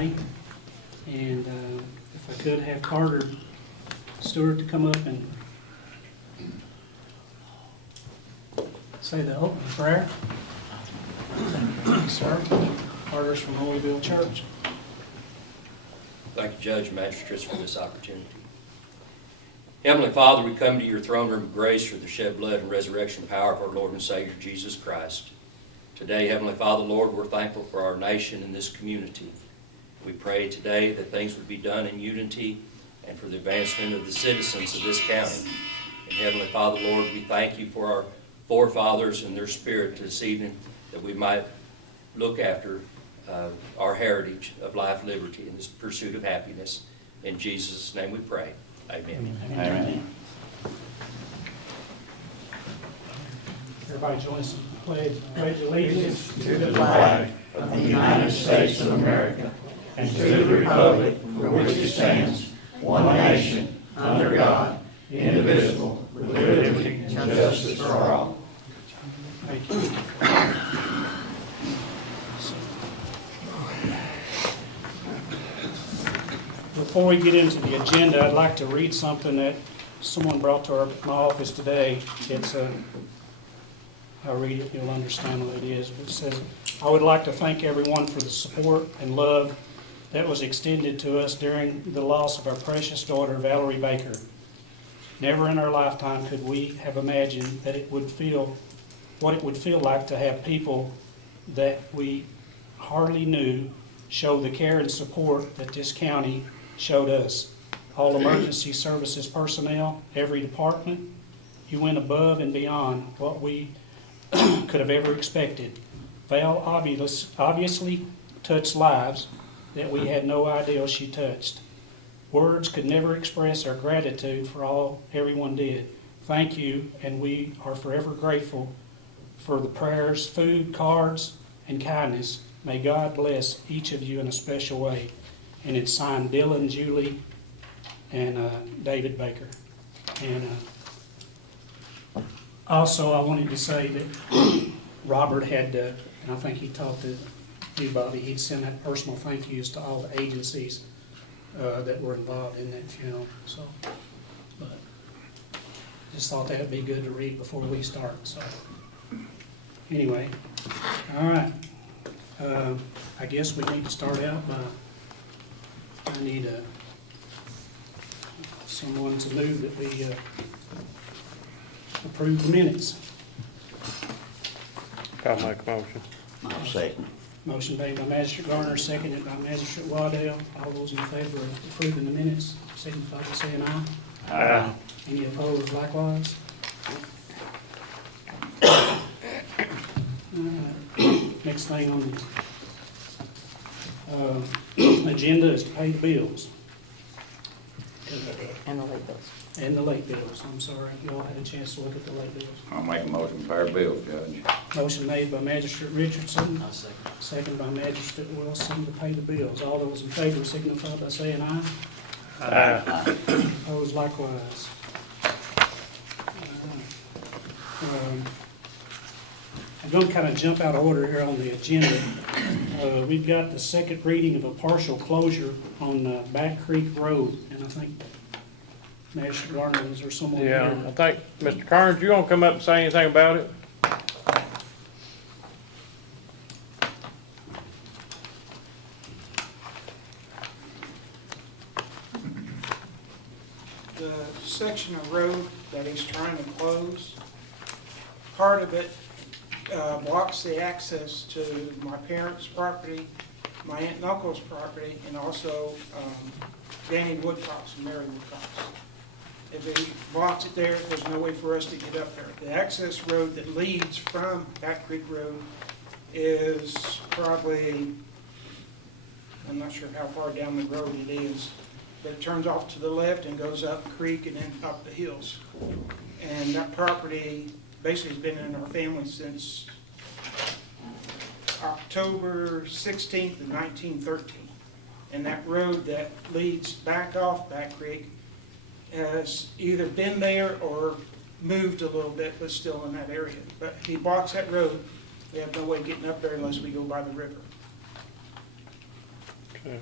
everybody. And if I could have Carter Stewart to come up and say the opening prayer. Thank you, sir. Carter's from Holyville Church. Thank you, Judge and Magistrates, for this opportunity. Heavenly Father, we come to your throne room of grace for the shed blood and resurrection power of our Lord and Savior, Jesus Christ. Today, Heavenly Father, Lord, we're thankful for our nation and this community. We pray today that things would be done in unity and for the advancement of the citizens of this county. And Heavenly Father, Lord, we thank you for our forefathers and their spirit this evening, that we might look after our heritage of life, liberty, and this pursuit of happiness. In Jesus' name we pray. Amen. Amen. Everybody join us in the pledge allegiance to the flag of the United States of America and to the republic for which it stands, one nation, under God, indivisible, with liberty and justice for all. Thank you. Before we get into the agenda, I'd like to read something that someone brought to my office today. I'll read it, you'll understand what it is. It says, I would like to thank everyone for the support and love that was extended to us during the loss of our precious daughter, Valerie Baker. Never in our lifetime could we have imagined that what it would feel like to have people that we hardly knew show the care and support that this county showed us. All emergency services personnel, every department, you went above and beyond what we could have ever expected. Val obviously touched lives that we had no idea she touched. Words could never express our gratitude for all everyone did. Thank you, and we are forever grateful for the prayers, food, cards, and kindness. May God bless each of you in a special way. And it's signed Dylan, Julie, and David Baker. And also I wanted to say that Robert had, and I think he talked to you, Bobby, he'd send out personal thank yous to all the agencies that were involved in that funeral. So, but just thought that would be good to read before we start. So, anyway, all right. I guess we need to start out by, I need someone to move that we approve the minutes. I'll make a motion. I'll second. Motion made by Magistrate Garner, seconded by Magistrate Waddell. All those in favor of approving the minutes, signify by saying aye. Aye. Any opposed likewise? Next thing on the agenda is to pay the bills. And the late bills. And the late bills, I'm sorry, you all had a chance to look at the late bills. I'll make a motion to pay our bills, Judge. Motion made by Magistrate Richardson, I'll second. second by Magistrate Wilson to pay the bills. All those in favor signify by saying aye. Aye. Opposed likewise. I'm going to kind of jump out of order here on the agenda. We've got the second reading of a partial closure on Back Creek Road, and I think Magistrate Garner, is there someone here? Yeah, I think, Mr. Carnes, you want to come up and say anything about it? The section of road that he's trying to close, part of it blocks the access to my parents' property, my aunt and uncle's property, and also Danny Woodcock's and Mary Woodcock's. If he blocks it there, there's no way for us to get up there. The access road that leads from Back Creek Road is probably, I'm not sure how far down the road it is, but it turns off to the left and goes up the creek and then up the hills. And that property basically has been in our family since October 16th of 1913. And that road that leads back off Back Creek has either been there or moved a little bit, but still in that area. But if he blocks that road, we have no way of getting up there unless we go by the river. Okay.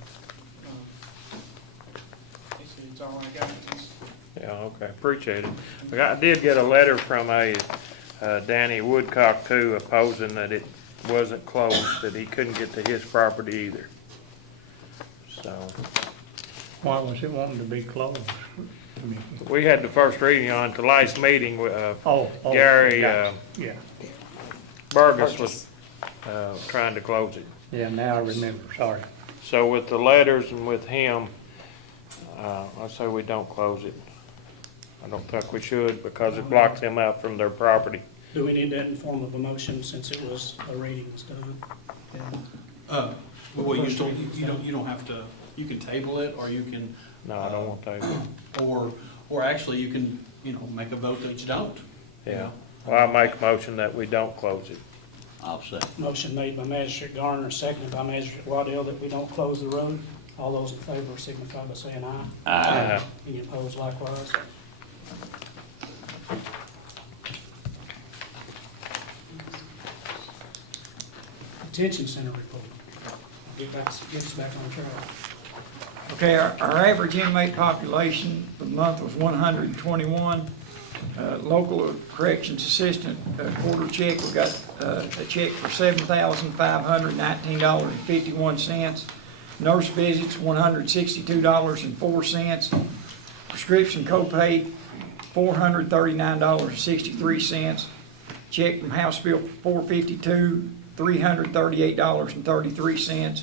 That's all I got. Yeah, okay, appreciate it. But I did get a letter from Danny Woodcock too, opposing that it wasn't closed, that he couldn't get to his property either. So, Why was it wanting to be closed? we had the first reading on it, the last meeting, Gary, gotcha. Yeah, Burgess was, trying to close it. yeah, now I remember, sorry. So with the letters and with him, I say we don't close it. I don't think we should, because it blocks him out from their property. Do we need that in form of a motion since it was a reading was done? Well, you don't have to, you can table it, or you can, No, I don't want that. or actually you can, make a vote that you don't. Yeah. Well, I make a motion that we don't close it. I'll say. Motion made by Magistrate Garner, seconded by Magistrate Waddell, that we don't close the road. All those in favor signify by saying aye. Aye. Any opposed likewise? Detention center report. Get us back on track. Okay, our average inmate population for the month was 121. Local corrections assistant quarter check, we got a check for $7,519.51. Nurse visits, $162.04. Prescription copay, $439.63. Check from House Bill 452, $338.33.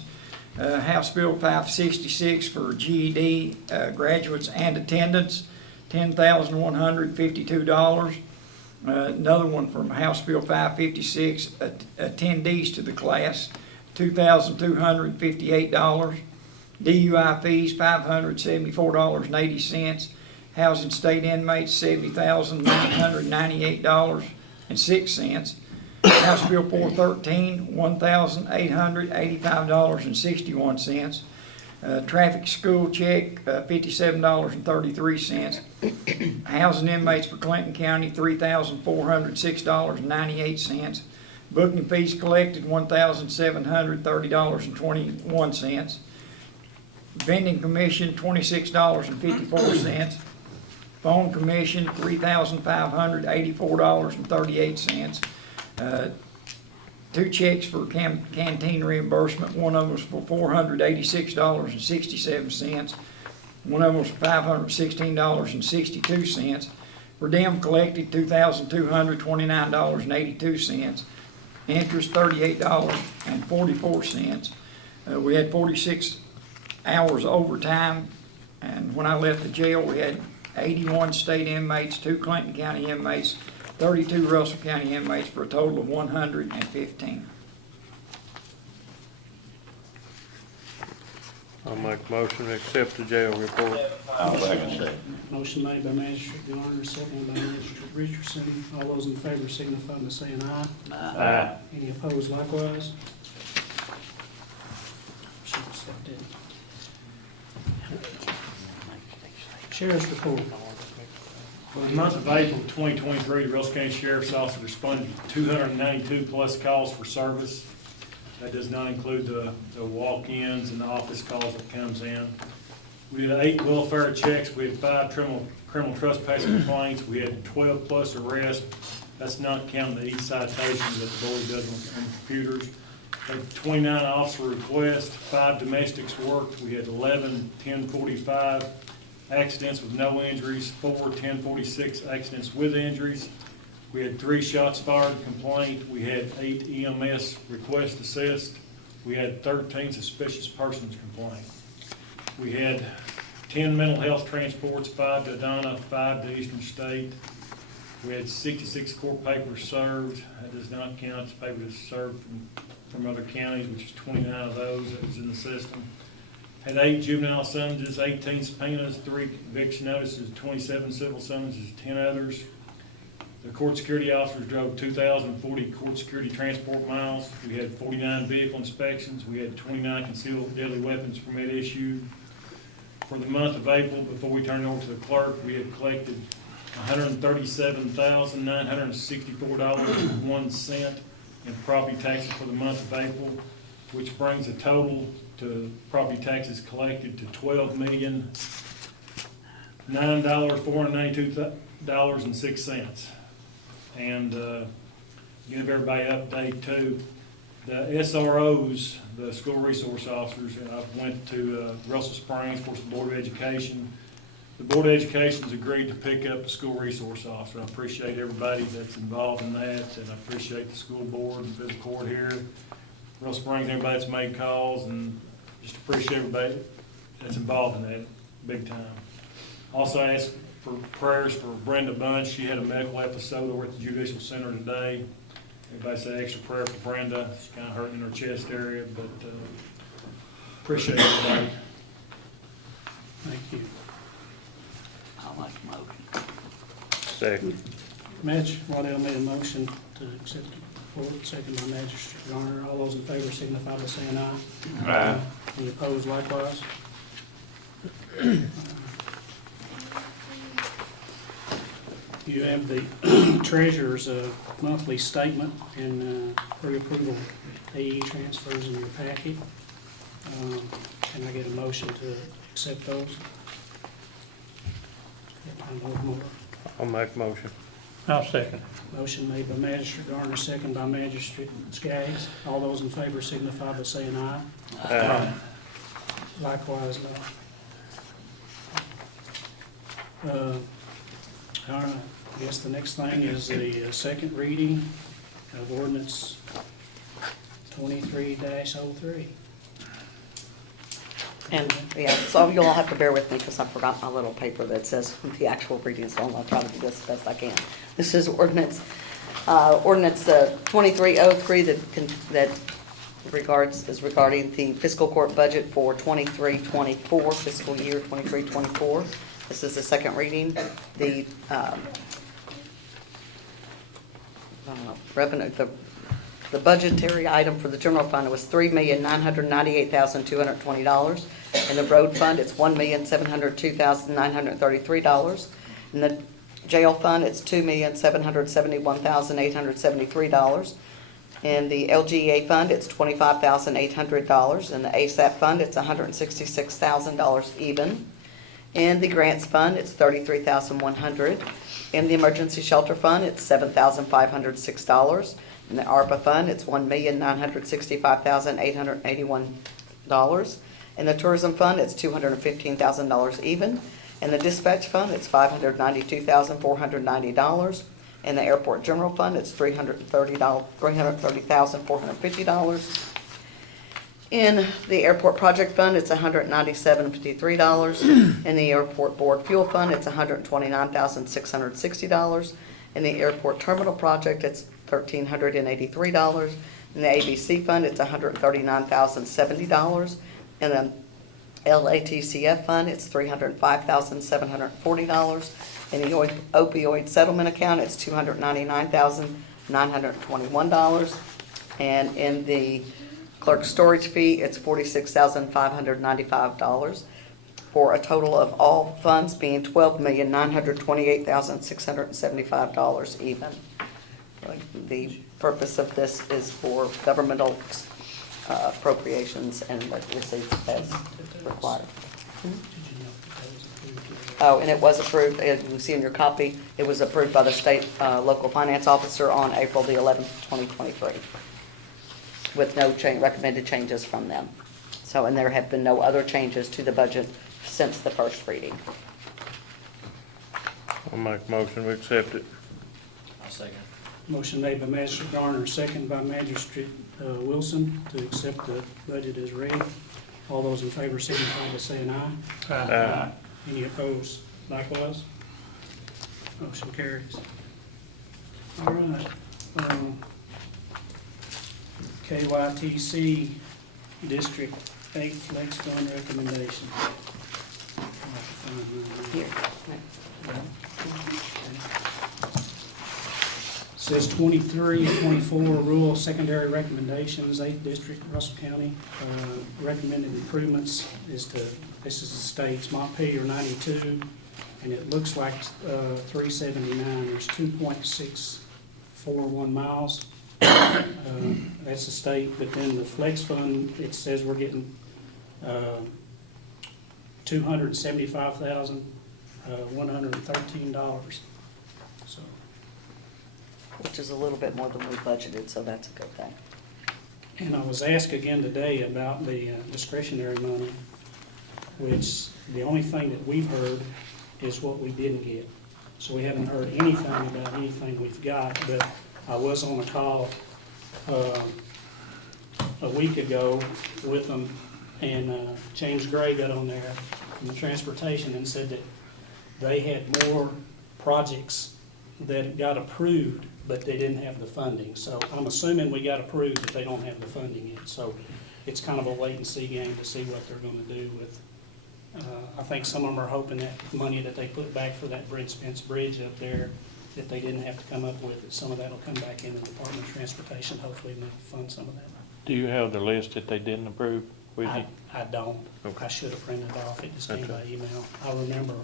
House Bill 566 for GED graduates and attendants, $10,152. Another one from House Bill 556, attendees to the class, $2,258. DUI fees, $574.80. Housing state inmates, $70,998.06. House Bill 413, $1,885.61. Traffic school check, $57.33. Housing inmates for Clinton County, $3,406.98. Booking fees collected, $1,730.21. Vending commission, $26.54. Phone commission, $3,584.38. Two checks for canteen reimbursement. One of them was for $486.67. One of them was for $516.62. For them collected, $2,229.82. Interest, $38.44. We had 46 hours overtime, and when I left the jail, we had 81 state inmates, 2 Clinton County inmates, 32 Russell County inmates, for a total of 115. I'll make a motion to accept the jail report. I'll second that. Motion made by Magistrate Garner, seconded by Magistrate Richardson. All those in favor signify by saying aye. Aye. Any opposed likewise? Should have stepped in. Sheriff's report. For the month of April 2023, the Russell County Sheriff's Office responded to 292 plus calls for service. That does not include the walk-ins and the office calls that comes in. We had 8 welfare checks. We had 5 criminal trespass complaints. We had 12 plus arrests. That's not counting the e-citations that the board does on computers. We had 29 officer requests, 5 domestics worked. We had 11 1045 accidents with no injuries, 4 1046 accidents with injuries. We had 3 shots fired complaint. We had 8 EMS request assist. We had 13 suspicious persons complaint. We had 10 mental health transports, 5 to Adana, 5 to Eastern State. We had 66 court papers served. That does not count papers served from other counties, which is 29 of those that was in the system. Had 8 juvenile summonses, 18 subpoenas, 3 conviction notices, 27 civil summonses, 10 others. The court security officers drove 2,040 court security transport miles. We had 49 vehicle inspections. We had 29 concealed deadly weapons permit issued. For the month of April, before we turn it over to the clerk, we had collected $137,964.01 in property taxes for the month of April. which brings the total to property taxes collected to $12,009,492.06. And give everybody an update too. The SROs, the school resource officers, and I went to Russell Springs, of course, the Board of Education. The Board of Education's agreed to pick up the school resource officer. I appreciate everybody that's involved in that, and I appreciate the school board and fiscal court here. Russell Springs, everybody that's made calls, and just appreciate everybody that's involved in that, big time. Also ask for prayers for Brenda Bunch. She had a medical episode over at the Judicial Center today. Everybody say extra prayer for Brenda. She's kind of hurting in her chest area, but appreciate everybody. Thank you. I'll make a motion. Second. Waddell made a motion to accept the report, second by Magistrate Garner. All those in favor signify by saying aye. Aye. Any opposed likewise? You have the treasurer's monthly statement and pre-approval AE transfers in your packet. Can I get a motion to accept those? I'll make a motion. I'll second. Motion made by Magistrate Garner, second by Magistrate Skaggs. All those in favor signify by saying aye. Aye. Likewise, no. All right, I guess the next thing is the second reading of ordinance 23-03. And, yeah, so you'll all have to bear with me because I forgot my little paper that says the actual reading, so I'll try to do this as best I can. This is ordinance 2303 that is regarding the fiscal court budget for 23-24, fiscal year 23-24. This is the second reading. The revenue, the budgetary item for the general fund was $3,998,220. In the road fund, it's $1,702,933. In the jail fund, it's $2,771,873. In the LGA fund, it's $25,800. In the ASAP fund, it's $166,000 even. In the grants fund, it's $33,100. In the emergency shelter fund, it's $7,506. In the ARPA fund, it's $1,965,881. In the tourism fund, it's $215,000 even. In the dispatch fund, it's $592,490. In the airport general fund, it's $330,450. In the airport project fund, it's $197.53. In the airport board fuel fund, it's $129,660. In the airport terminal project, it's $1,383. In the ABC fund, it's $139,070. In the LATCF fund, it's $305,740. In the opioid settlement account, it's $299,921. And in the clerk storage fee, it's $46,595, for a total of all funds being $12,928,675 even. The purpose of this is for governmental appropriations and receipts as required. Oh, and it was approved, as you can see in your copy, it was approved by the state local finance officer on April the 11th, 2023, with no recommended changes from them. So, and there have been no other changes to the budget since the first reading. I'll make a motion, we accept it. I'll second. Motion made by Magistrate Garner, second by Magistrate Wilson to accept the budget as read. All those in favor signify by saying aye. Aye. Any opposed likewise? Motion carries. All right. KYTC District 8 Flex Fund recommendation. Here. Says 23 and 24 rural secondary recommendations, 8th District, Russell County. Recommended improvements is to, this is the state's Montpelier 92, and it looks like 379. There's 2.641 miles That's the state, but then the flex fund, it says we're getting $275,113. So, Which is a little bit more than we budgeted, so that's a good thing. and I was asked again today about the discretionary money, which the only thing that we've heard is what we didn't get. So we haven't heard anything about anything we've got, but I was on a call a week ago with them, and James Gray got on there from the transportation and said that they had more projects that got approved, but they didn't have the funding. So I'm assuming we got approved, but they don't have the funding yet. So it's kind of a wait and see game to see what they're gonna do with, I think some of them are hoping that money that they put back for that Brent Spence Bridge up there, that they didn't have to come up with, that some of that'll come back in the Department of Transportation, hopefully, and they'll fund some of that. Do you have the list that they didn't approve with you? I don't. Okay. I should have printed it off. It just came by email. I remember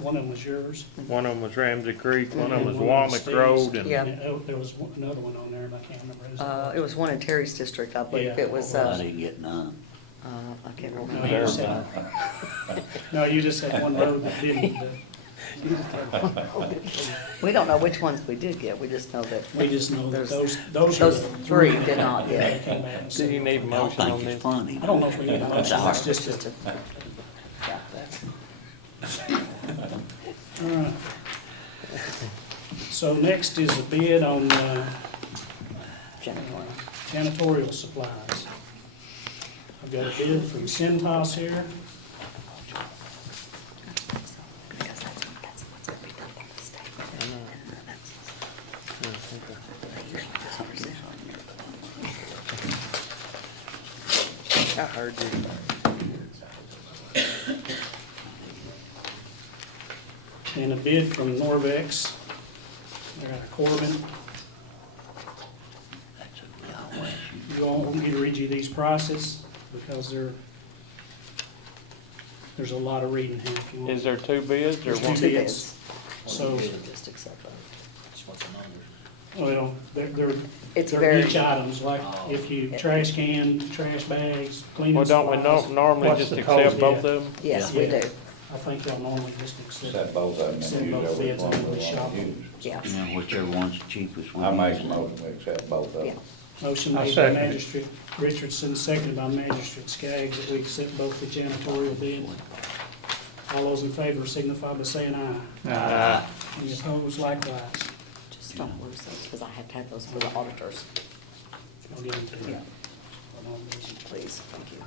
one of them was yours. One of them was Ramsey Creek, one of them was And one was Womack Road, and Yeah. There was another one on there, and I can't remember whose. It was one in Terry's district, I believe. Yeah. It was, I didn't get none. I can't No, remember. you just had, no, you just had one road that didn't. We don't know which ones we did get, we just know that We just know that There's- those are those the three did not, yeah. they came back and do said- you need a I motion on think this? it's funny. I don't know if we need a motion. It's It's just a. yeah. All right. So next is a bid on Jennifer. janitorial supplies. I've got a bid from Cintas here. Because that's what's gonna be done in the state. They usually just present on I heard you. And a bid from Norvex. They're out of Corbin. That's a Yahweh. You all want me to read you these prices because there's a lot of reading here if you want. Is there two bids or There's one? two two bids. bids. So, Just accept that. well, they're It's very, each items, like if you trash can, trash bags, cleaning Well, don't we supplies. normally What's just the accept cost? both of them? yes, we Yeah. do, I think they'll normally just Set accept. both of them Send and use both every bids one and we we shop want to them. use. yeah, You know, whichever one's the cheapest. we I make use. a motion to accept both of yeah. them. Motion I made by second it. Magistrate Richardson, seconded by Magistrate Skaggs, that we accept both the janitorial bid. All those in favor signify by saying aye. Any opposed, likewise. Just don't lose those, because I have to have those for the auditors, I'll give them to you. Yeah. please, thank you.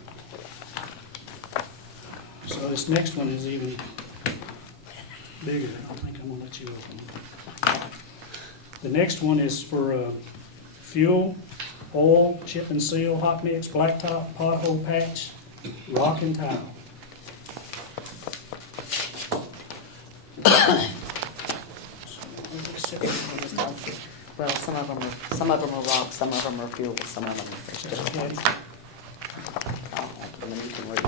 So this next one is even bigger. I think I'm gonna let you open it. The next one is for fuel, oil, chip and seal, hot mix, blacktop, pothole patch, rock and tile. Well, some of them are rock, some of them are fuel, some of them are there's different ones. I'll have them and you can read.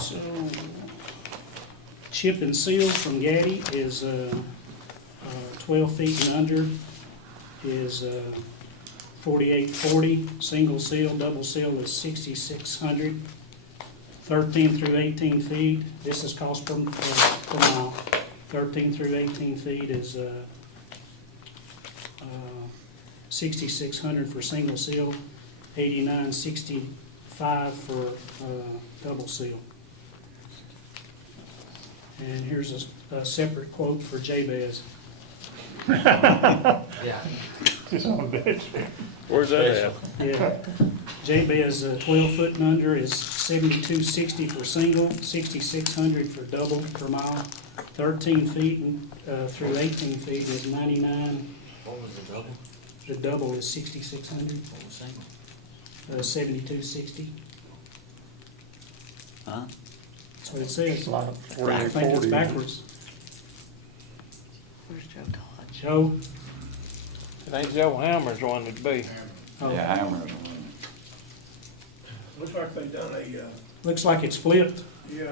So, chip and seal from Gaddy is 12 feet and under is 4840. Single seal, double seal is 6,600. 13 through 18 feet, this is cost per mile. 13 through 18 feet is 6,600 for single seal, 89.65 for double seal. And here's a separate quote for Jabez. Where's that at? Yeah, Jabez 12 foot and under is 72.60 for single, 6,600 for double per mile. 13 feet and through 18 feet is 99. What was the double? The double is 6,600. What was single? 72.60. Huh? That's what it says. Like I think it's backwards. Where's Joe Todd? Joe? It ain't Joe Hammer's one it'd be. Oh, Yeah, hammers. Looks like they done a, looks like it's flipped. yeah,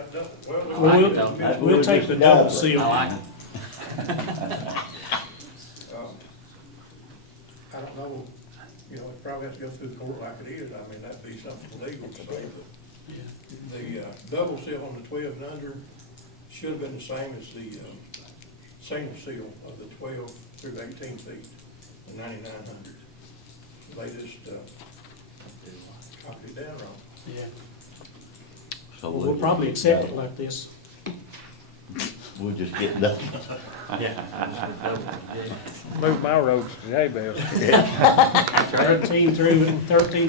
We'll take the double seal. I like it. I don't know, you know, it probably has to go through the court like it is. I mean, that'd be something legal to say, but the double seal on the 12 and under should have been the same as the single seal of the 12 through 18 feet, the 9,900. They just copied it down wrong. Yeah. So Well, we'll probably accept it like this. We'll just get done. Move my roads to J-Bell. 13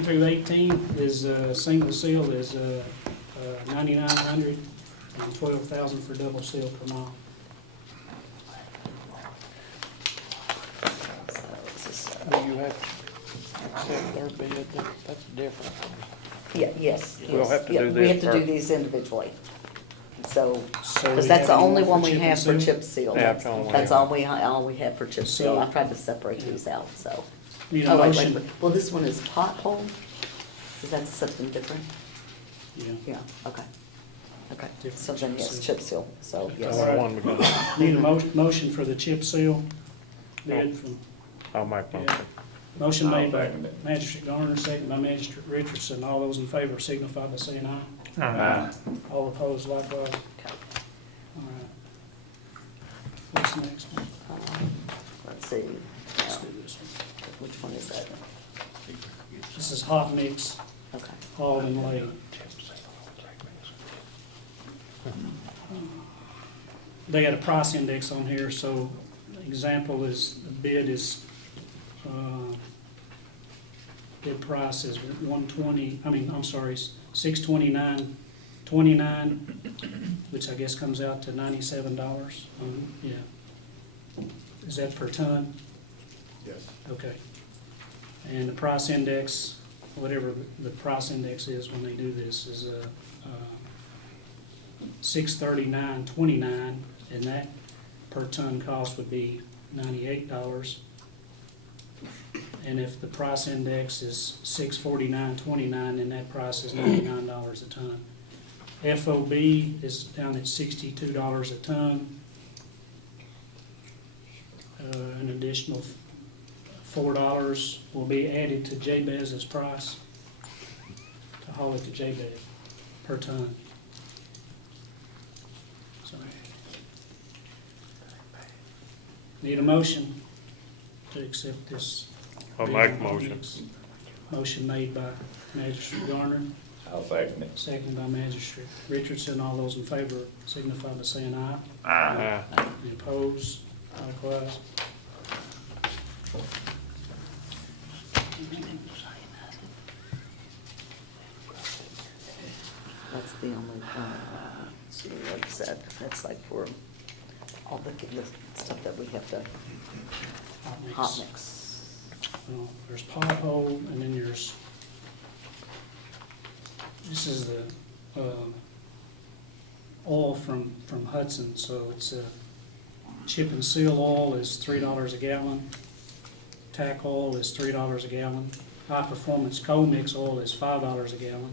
through 18 is, single seal is, 9,900 and 12,000 for double seal per mile. Do you have to accept their bid? That's different. Yeah, yes. We'll yes. have to Yeah, do We this have to do first. these individually. So, So because we that's the have any only more one for we chip have and for seal? chip seal. Yeah, that's the only one. That's all we have for chip seal. So- I tried to separate these out, so. Need a Oh, wait, motion? Well, this one is pothole? Is that something different? Yeah. Yeah, okay. Okay, Different so then chip yes, seal. chip seal, so That's yes. the one we're gonna, Need a motion for the chip seal bid from, I'll make motion. motion made by Magistrate Garner, second by Magistrate Richardson. All those in favor signify by saying aye. Aye. All opposed likewise. Okay. All right. What's the next one? Let's see, Let's do this one. which one is that? This is hot mix, Okay. hauled and laid. They got a price index on here, so example is, the bid is, bid price is 120, I'm sorry, 629.29, which I guess comes out to $97. Yeah. Is that per ton? Yes. Okay. And the price index, whatever the price index is when they do this, is 639.29, and that per ton cost would be $98. And if the price index is 649.29, then that price is $99 a ton. FOB is down at $62 a ton. An additional $4 will be added to Jabez's price to haul it to Jabez per ton. So, need a motion to accept this. I'll bid make on motion. Onyx. Motion made by Magistrate Garner, I'll second it. seconded by Magistrate Richardson. All those in favor signify by saying aye. Aye. Any opposed? Likewise. That's the only, see, like I said, that's like for all the stuff that we have to, hot mix. Well, there's pothole, and then there's, this is the oil from Hudson, so it's chip and seal oil is $3 a gallon, tack oil is $3 a gallon, high performance coal mix oil is $5 a gallon,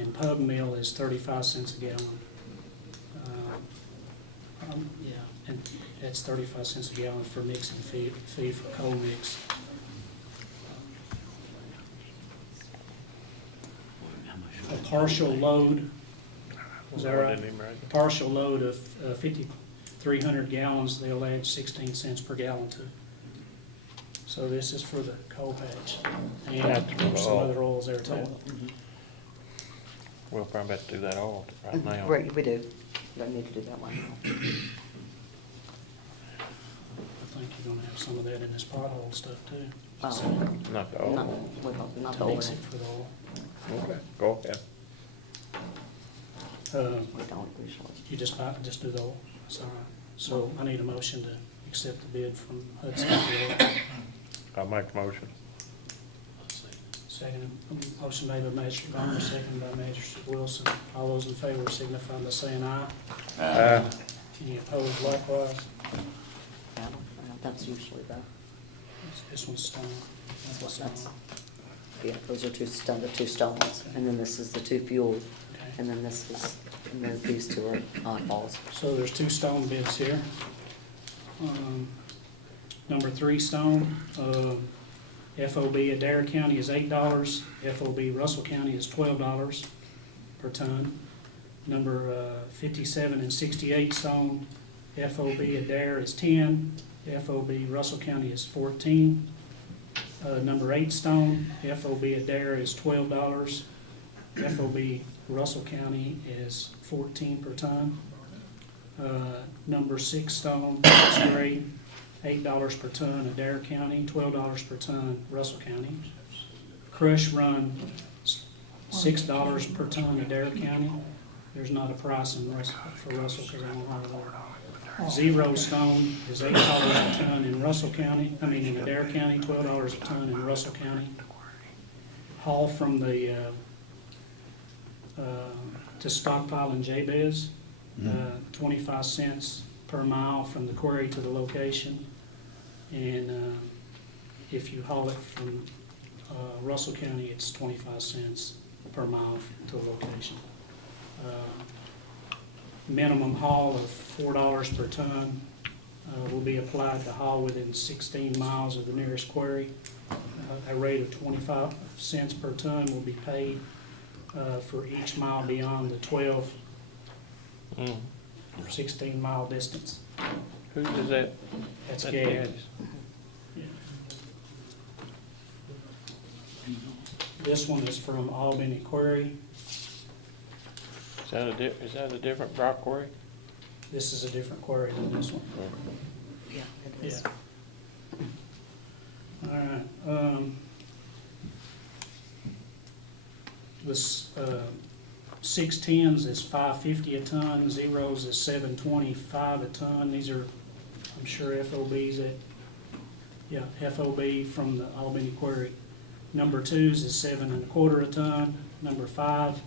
and pub meal is 35 cents a gallon. Yeah, and that's 35 cents a gallon for mixing fee for coal mix. A partial load, is that right? Didn't even write it. Partial load of 5,300 gallons, they'll add 16 cents per gallon to. So this is for the coal patch, and That's there's some all. other oils there too. We'll probably have to do that all right now. Right, we do. We need to do that one. I think you're gonna have some of that in this pothole stuff too. Oh. Not the Not, old. not the To old mix one. it for the oil. Okay, go ahead. We don't usually. You just do the oil, that's all right. So I need a motion to accept the bid from Hudson. I'll make the motion. Second, motion made by Magistrate Garner, second by Magistrate Wilson. All those in favor signify by saying aye. Aye. Any opposed likewise? Yeah, that's usually the, This one's stone. that's, yeah, those are the two stones. And then this is the two fuel, Okay. and then this is, and then these two are oddballs. So there's two stone bids here. Number 3 stone, FOB Adair County is $8, FOB Russell County is $12 per ton. Number 57 and 68 stone, FOB Adair is 10, FOB Russell County is 14. Number 8 stone, FOB Adair is $12, FOB Russell County is 14 per ton. Number 6 stone, mixed grade, $8 per ton, Adair County, $12 per ton, Russell County. Crush run, $6 per ton, Adair County. There's not a price in for Russell because I don't have it there. Zero stone is $8 a ton in Russell County, in Adair County, $12 a ton in Russell County. Haul from the, to stockpile in Jabez, 25 cents per mile from the quarry to the location. And if you haul it from Russell County, it's 25 cents per mile to the location. Minimum haul of $4 per ton will be applied to haul within 16 miles of the nearest quarry. A rate of 25 cents per ton will be paid for each mile beyond the 12 or 16 mile distance. Who does that? That's That's Gaddis. Gaddis. Yeah. This one is from Albany Quarry. Is that a different rock quarry? This is a different quarry than this one. Yeah, it is. Yeah. All right. This 610s is $5.50 a ton. Zeros is $7.25 a ton. These are, I'm sure, FOBs FOB from the Albany Quarry. Number 2s is $7.25 a ton. Number 5,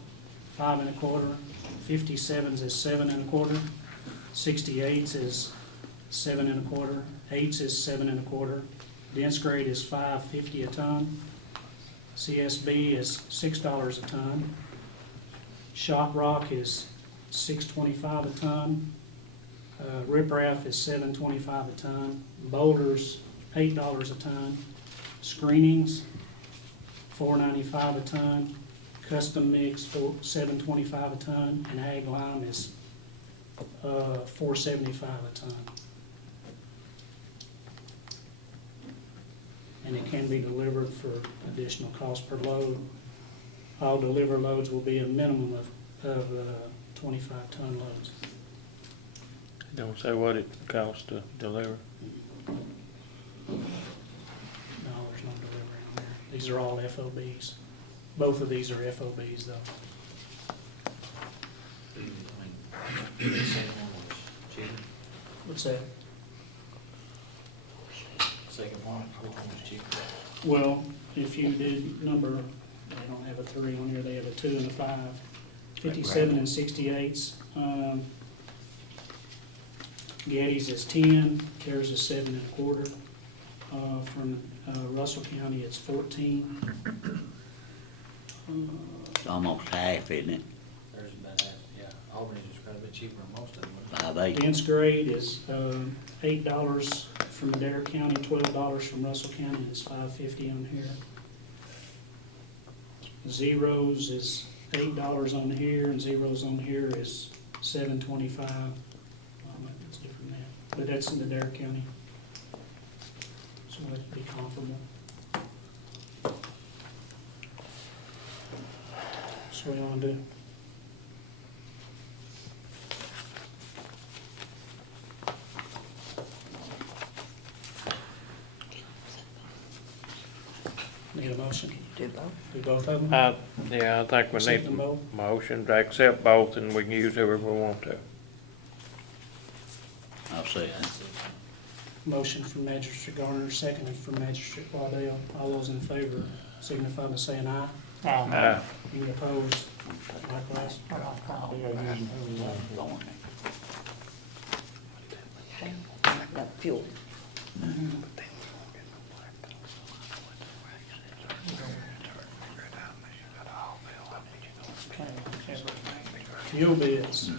$5.25. 57s is $7.25. 68s is $7.25. 8s is $7.25. Dense grade is $5.50 a ton. CSB is $6 a ton. Shot rock is $6.25 a ton. Riprap is $7.25 a ton. Boulders, $8 a ton. Screenings, $4.95 a ton. Custom mix, $7.25 a ton. And ag lime is $4.75 a ton. And it can be delivered for additional cost per load. All deliver loads will be a minimum of 25-ton loads. Don't say what it costs to deliver. No, there's no delivery on there. These are all FOBs. Both of these are FOBs though. What's that? Second one, which one was cheaper? Well, if you did number, they don't have a 3 on here, they have a 2 and a 5. 57 and 68s. Getty's is 10, CARES is 7.25. From Russell County, it's 14. It's almost half, isn't it? There's about half, yeah. Albany's just quite a bit cheaper than most of them. 5.8. Dense grade is $8 from Adair County, $12 from Russell County, and it's $5.50 on here. Zeros is $8 on here, and zeros on here is $7.25. It's different now, but that's in Adair County. So it'd be comparable. So what do you want to do? Need a motion? Do both. Do both of them? Yeah, I think we Accept need them both? a motion to accept both, and we can use whoever we want to. I'll say it. Motion from Magistrate Garner, seconded from Magistrate Waddell. All those in favor signify by saying aye. Any opposed? Likewise. That fuel. Fuel bids.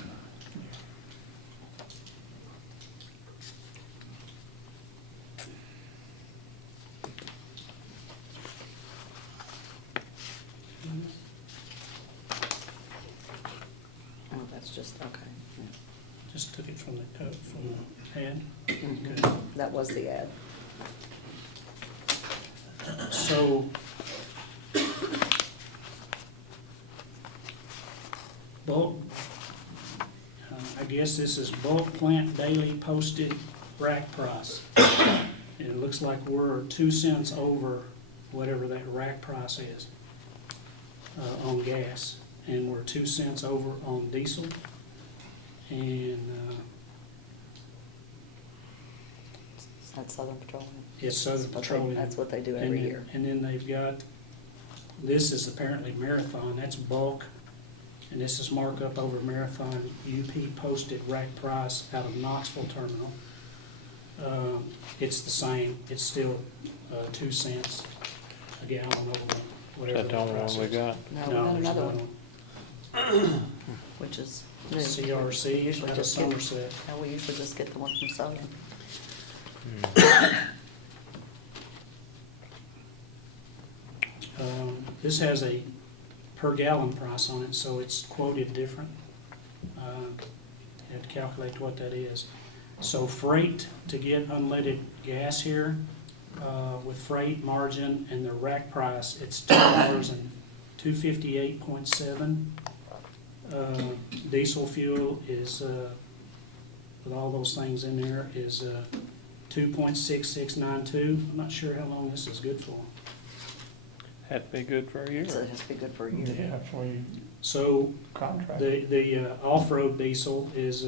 just took it from the code, from the ad. Okay. That was the ad. So, bulk, I guess this is bulk plant daily posted rack price. And it looks like we're 2 cents over whatever that rack price is on gas. And we're 2 cents over on diesel. And That's Southern Petroleum. it's Southern Petroleum. That's what they do And every then- year. And then they've got, this is apparently Marathon, that's bulk, and this is markup over Marathon UP posted rack price out of Knoxville terminal. It's the same, it's still 2 cents a gallon over whatever That the the only price one we is. got? No, we got there's another one, which is new. CRC, Usually out of just get- Somerset. No, we usually just get the one from Southern. This has a per gallon price on it, so it's quoted different. You have to calculate what that is. So freight, to get unleaded gas here, with freight margin and the rack price, it's $2.58.7. Diesel fuel is, with all those things in there, is 2.6692. I'm not sure how long this is good for. That'd be good for a year. So it has to be good for a year. Yeah, that's where you So contract. the off-road diesel is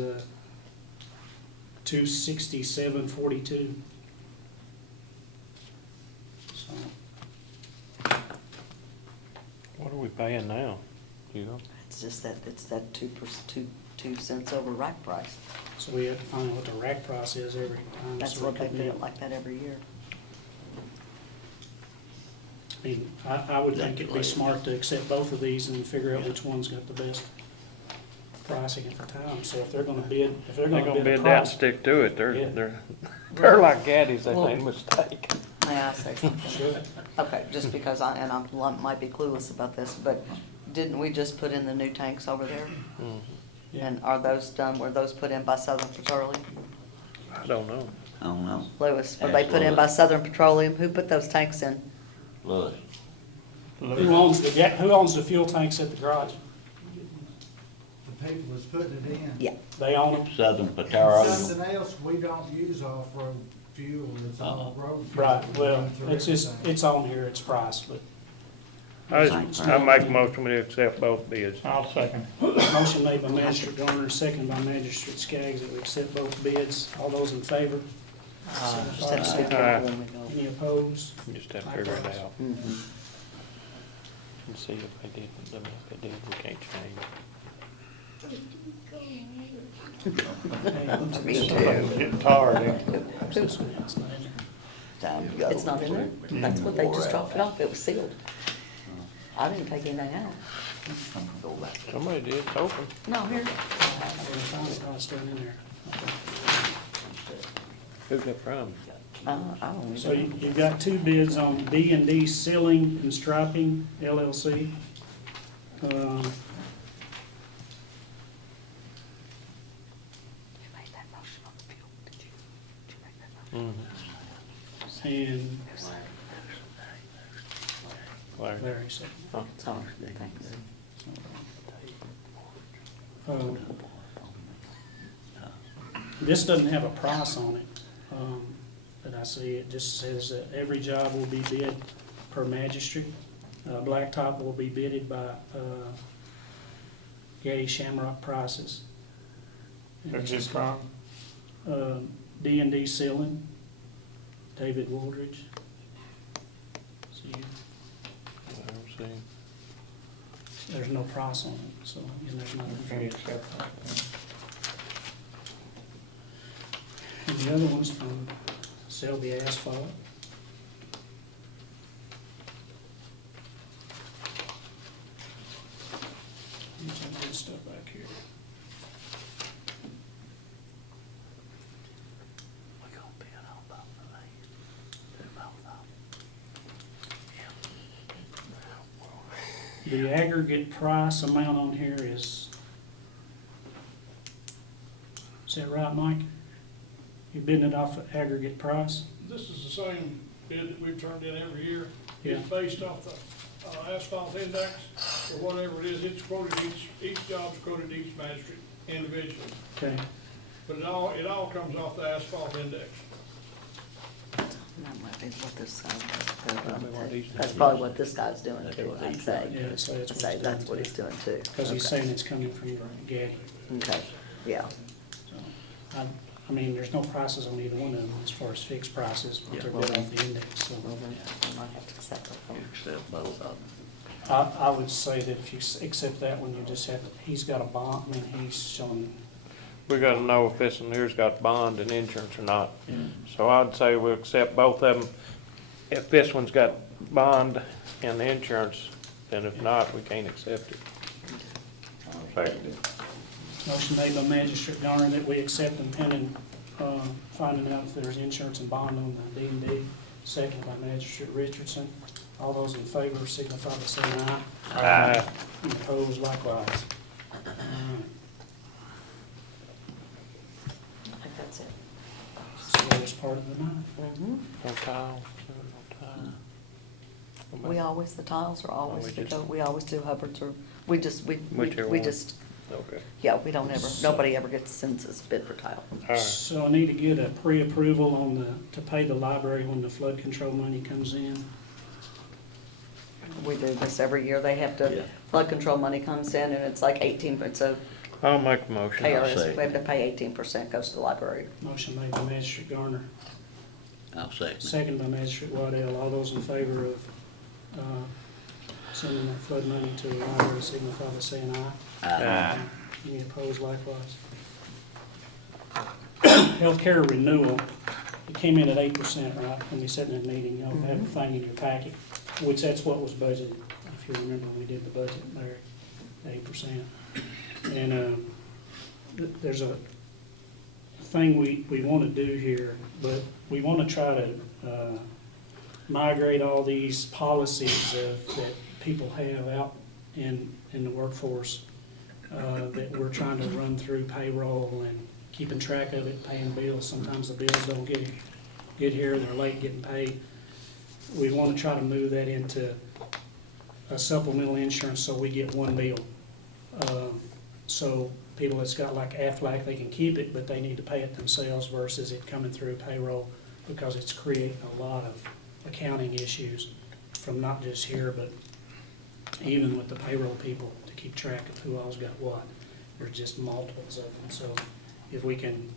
267.42. So, What are we paying now? You know? It's just that, it's that 2 cents over rack price. so we have to find out what the rack price is every time. That's so what we they can bid get- it like that every year. I mean, I would think it'd be smart to accept both of these and figure out which one's got the best pricing at the time. So if they're gonna bid, if they're They're gonna gonna bid a bid that and price. stick to it. Yeah. They're like gaddies, they Well- made a mistake. May I say something? Sure. Okay, just because I might be clueless about this, but didn't we just put in the new tanks over there? Yeah. And are those done, were those put in by Southern Petroleum? I don't know. I don't know. Lewis, were they put in by Southern Petroleum? Who put those tanks in? Look, Who owns the fuel tanks at the garage? The people that's putting it in. Yeah. They own them? Southern Petroleum. Something else, we don't use off-road fuel, it's all road fuel. Right, well, Run through it's just, everything. it's on here, it's priced, but I make a motion to accept both bids. I'll second. motion made by Magistrate Garner, seconded by Magistrate Skaggs that we accept both bids. All those in favor? Just have to see if Aye. when we go. Any opposed? You just have to figure it out Mhm. and see if they did, if they did, we can't change. Me too. Getting tired, eh? This one, it's not in there. Time to go. It's not in there? That's what they just dropped it off. It was sealed. I didn't take anything out. Somebody did, it's open. No, here. We're fine, it's probably still in there. Who's that from? I don't even. So you've got two bids on D&D Sealing and Striping LLC. You made that motion on the fuel, did you? Did you make that motion? And Larry. Larry said, Sorry, thanks. this doesn't have a price on it, that I see. It just says that every job will be bid per magistrate. Blacktop will be bidded by Getty Shamrock Prices. That's his firm. D&D Sealing, David Wooldridge. So you, I don't see. there's no price on it, so and there's not. Can you accept that? And the other one's from Selby Asphalt. There's some good stuff back here. The aggregate price amount on here is that right, Mike? You're bidding it off the aggregate price? This is the same bid that we've turned in every year. Yeah. It's based off the asphalt index, or whatever it is, it's quoted, each job's quoted each magistrate individually. Okay. But it all comes off the asphalt index. That might be what this guy Probably what he's That's doing. probably what this guy's doing too, I'd say. Yeah, so I'd that's say that's what he's doing too. Because he's Okay. saying it's coming from Gaddy. Okay, yeah. So, I mean, there's no prices on either one of them as far as fixed prices, but they're bid off the index, so. Well, then I might have to accept it. Accept both of them. I would say that if you accept that one, you just have, he's got a bond, I mean, he's showing, We gotta know if this one here's got bond and insurance or not. So I'd say we'll accept both of them. If this one's got bond and insurance, then if not, we can't accept it. motion made by Magistrate Garner that we accept them pending, finding out if there's insurance and bond on the D&D. Second by Magistrate Richardson. All those in favor signify by saying aye. Aye. And opposed likewise. I think that's it. So that was part of the night. Mhm. No tile, no tile. We always, the tiles are always, we just- we always do Hubbards or, we Whichever we one. just, Okay. yeah, we don't ever, nobody ever gets sends us bid for tile. All right. So I need to get a pre-approval on to pay the library when the flood control money comes in. We do this every year. They have Yeah. to, flood control money comes in and it's like 18, it's a I'll make a motion. KRS, second. we have to pay 18% goes to the library. Motion made by Magistrate Garner, I'll second. second by Magistrate Waddell. All those in favor of sending that flood money to the library signify by saying aye. Aye. Any opposed likewise? Healthcare renewal, it came in at 8%, right, when we sat in that meeting, you'll have a thing in your packet, which that's what was budgeted, if you remember, when we did the budget there, 8%. And there's a thing we want to do here, but we want to try to migrate all these policies that people have out in the workforce, that we're trying to run through payroll and keeping track of it, paying bills. Sometimes the bills don't get here, they're late getting paid. We want to try to move that into a supplemental insurance so we get one bill. So people that's got like Aflac, they can keep it, but they need to pay it themselves versus it coming through payroll, because it's creating a lot of accounting issues from not just here, but even with the payroll people to keep track of who all's got what. There's just multiples of them. So if we can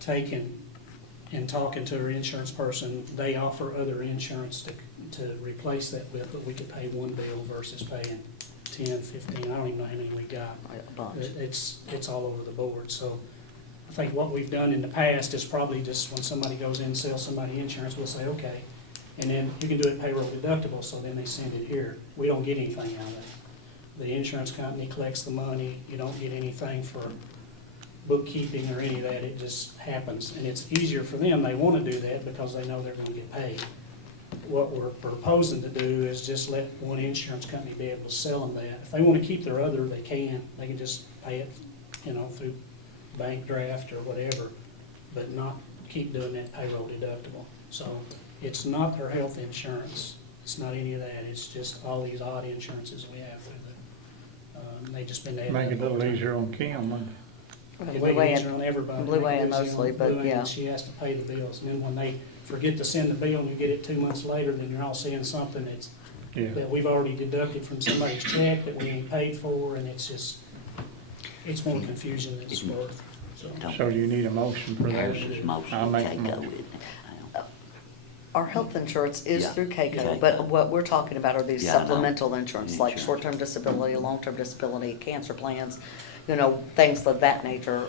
take and talking to our insurance person, they offer other insurance to replace that with, but we could pay one bill versus paying 10, 15, I don't even know how many we got. A bunch. It's all over the board. So I think what we've done in the past is probably just when somebody goes in and sells somebody insurance, we'll say, okay, and then you can do it payroll deductible, so then they send it here. We don't get anything out of it. The insurance company collects the money, you don't get anything for bookkeeping or any of that, it just happens. And it's easier for them, they want to do that because they know they're going to get paid. What we're proposing to do is just let one insurance company be able to sell them that. If they want to keep their other, they can just pay it, through bank draft or whatever, but not keep doing that payroll deductible. So it's not their health insurance, it's not any of that, it's just all these odd insurances we have through they just been adding. Make it a little easier on Kim, It Blue weighs Whale- on everybody. Blue Whale It weighs mostly, on but Blue Whale, yeah. and she has to pay the bills, and then when they forget to send the bill and you get it 2 months later, then you're all seeing something that we've already deducted from somebody's check that we ain't paid for, and it's more confusion than it's worth, so. So do you need a motion for that? Harris's motion, I'll make a Keiko, motion. isn't it? Our health insurance is Yeah, through KCO, KCO. but what we're talking about are these Yeah, I know. supplemental insurance, like Insurance. short-term disability, long-term disability, cancer plans, things of that nature.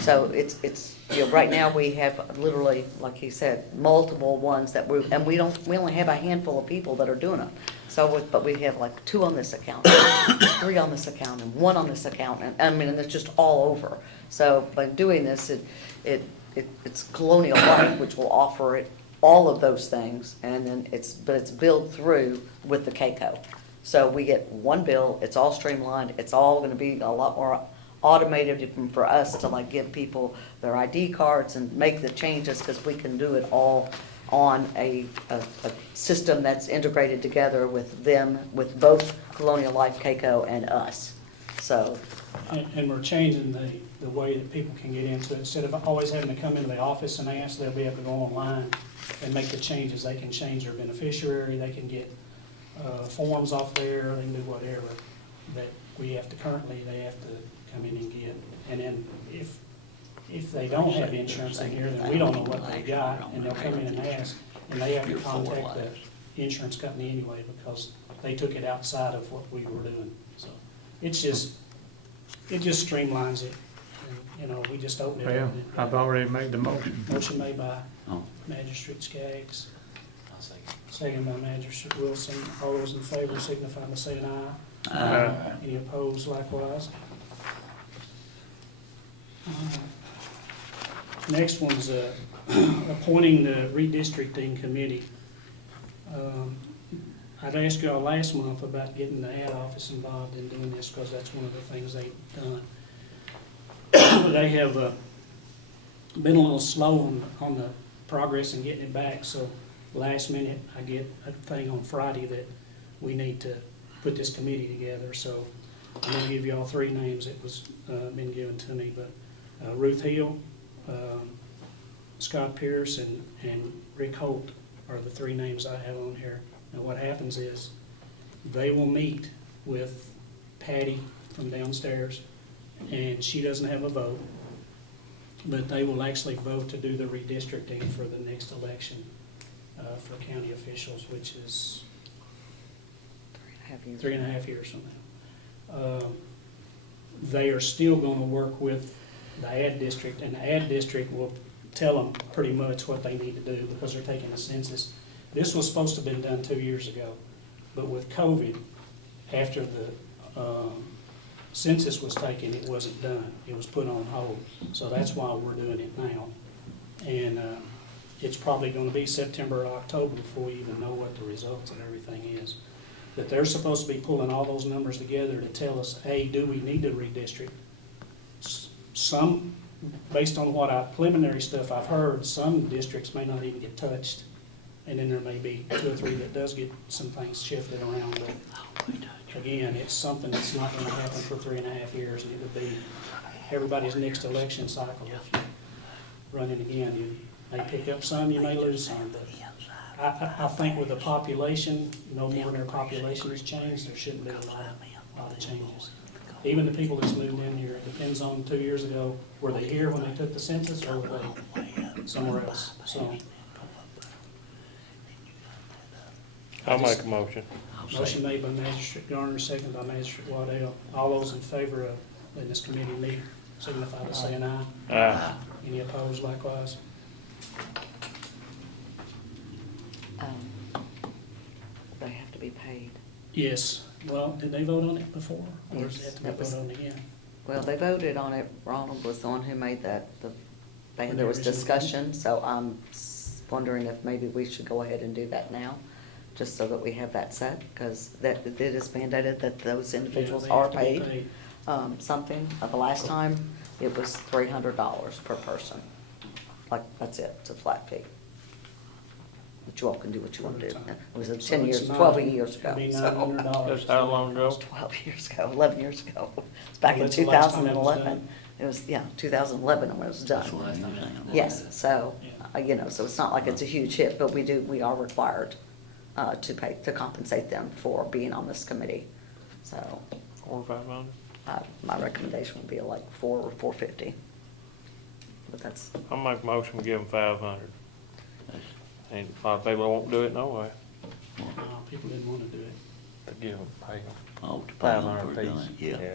So it's, right now we have literally, like he said, multiple ones that we only have a handful of people that are doing them. So, but we have like 2 on this account, 3 on this account, and 1 on this account, and it's just all over. So by doing this, it's Colonial Life, which will offer it all of those things, and then it's billed through with the KCO. So we get one bill, it's all streamlined, it's all gonna be a lot more automated even for us to like give people their ID cards and make the changes, because we can do it all on a system that's integrated together with them, with both Colonial Life, CAECO, and us. So, And we're changing the way that people can get into it. Instead of always having to come into the office and ask, they'll be able to go online and make the changes. They can change their beneficiary, they can get forms off there, they can do whatever that we have to currently, they have to come in and get. And then if they don't have insurance in here, then we don't know what they got, and they'll come in and ask, and they have to contact the insurance company anyway, because they took it outside of what we were doing. So it just streamlines it, and, you know, we just open it Well, up. I've already made the motion. Motion made by Oh. Magistrate Skaggs, second by Magistrate Wilson. All those in favor signify by saying aye. Any opposed likewise? Next one's appointing the redistricting committee. I'd asked y'all last month about getting the ad office involved in doing this, because that's one of the things they've done. They have been a little slow on the progress in getting it back, so last minute I get a thing on Friday that we need to put this committee together. So I'm gonna give y'all three names that was been given to me, but Ruth Hill, Scott Pierce, and Rick Holt are the three names I have on here. Now what happens is, they will meet with Patty from downstairs, and she doesn't have a vote, but they will actually vote to do the redistricting for the next election for county officials, which is 3.5 years from now. They are still gonna work with the ad district, and the ad district will tell them pretty much what they need to do, because they're taking a census. This was supposed to have been done 2 years ago, but with COVID, after the census was taken, it wasn't done. It was put on hold. So that's why we're doing it now. And it's probably gonna be September or October before we even know what the results and everything is. But they're supposed to be pulling all those numbers together to tell us, A, do we need to redistrict? Some, based on what preliminary stuff I've heard, some districts may not even get touched. And then there may be 2 or 3 that does get some things shifted around, but again, it's something that's not gonna happen for 3.5 years, and it would be everybody's next election cycle. If you run it again, you may pick up some, you may lose some, but I think with the population, no more than their population has changed, there shouldn't be a lot of changes. Even the people that's moved in here, it depends on 2 years ago, were they here when they took the census, or were they somewhere else? So, I'll make a motion. motion made by Magistrate Garner, second by Magistrate Waddell. All those in favor of letting this committee meet, signify by saying aye. Aye. Any opposed likewise? they have to be paid. Yes. Well, did they vote on it before, or does it have to be voted on again? Well, they voted on it. Ronald was the one who made that, there was original discussion, so I'm wondering if maybe we should go ahead and do that now, just so that we have that set, because it is mandated that those individuals Yeah, they are have to be paid something. The last time, it was $300 per person. Like, that's it, it's a flat fee. But you all can do what you want to do. It was So 10 it's years, not- 12 years ago. It'd be so- $900. That's how long ago? 12 years ago, 11 years ago. It's back Well, in that's the last time it was 2011. It was, yeah, 2011 when it was That's done. what I'm saying. Yes, so, Yeah. you know, so it's not like it's a huge hit, but we are required to compensate them for being on this committee. So, 400 or 500? my recommendation would be like 4 or 450. But that's, I'll make a motion, we give them 500. And a lot of people won't do it no way. No, people didn't want to do it. To give them, pay them Oh, to pay 500 them for doing apiece. it, yeah.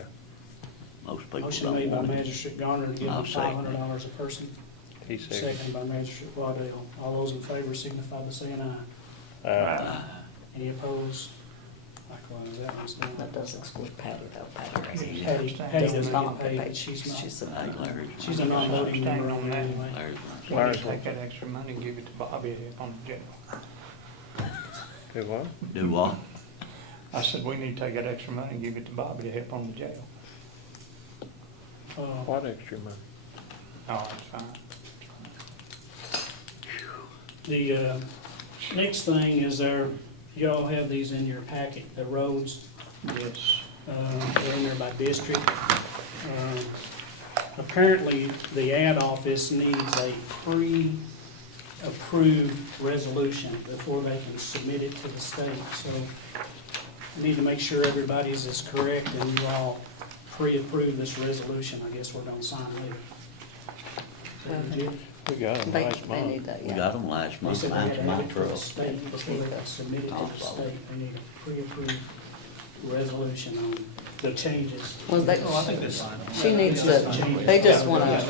Most people Motion don't made by want it. Magistrate Garner to give I'll them second it. $500 a person. He said. Second by Magistrate Waddell. All those in favor signify by saying aye. Any opposed? Likewise, that one's done. that does exclude Patty though. Patty Patty does doesn't not get get paid. paid. She's a Hey, Larry. She's a non-voting member on there anyway. Larry's We right. need to take that extra money and give it to Bobby on the jail. Do what? Do what? I said, we need to take that extra money and give it to Bobby to help on the jail. What extra money? Oh, that's fine. The next thing is y'all have these in your packet, the roads. Yes. They're in there by district. Apparently, the ad office needs a pre-approved resolution before they can submit it to the state. So we need to make sure everybody's is correct and you all pre-approve this resolution. I guess we're gonna sign later. We got them They, last they month. need that, We yeah. got them last They month, said they mine's had my to have it to the truck. state before they can submit it to the state. They need a pre-approved resolution on the changes. Well, they, Oh, I think that's fine. she needs to, they just wanna,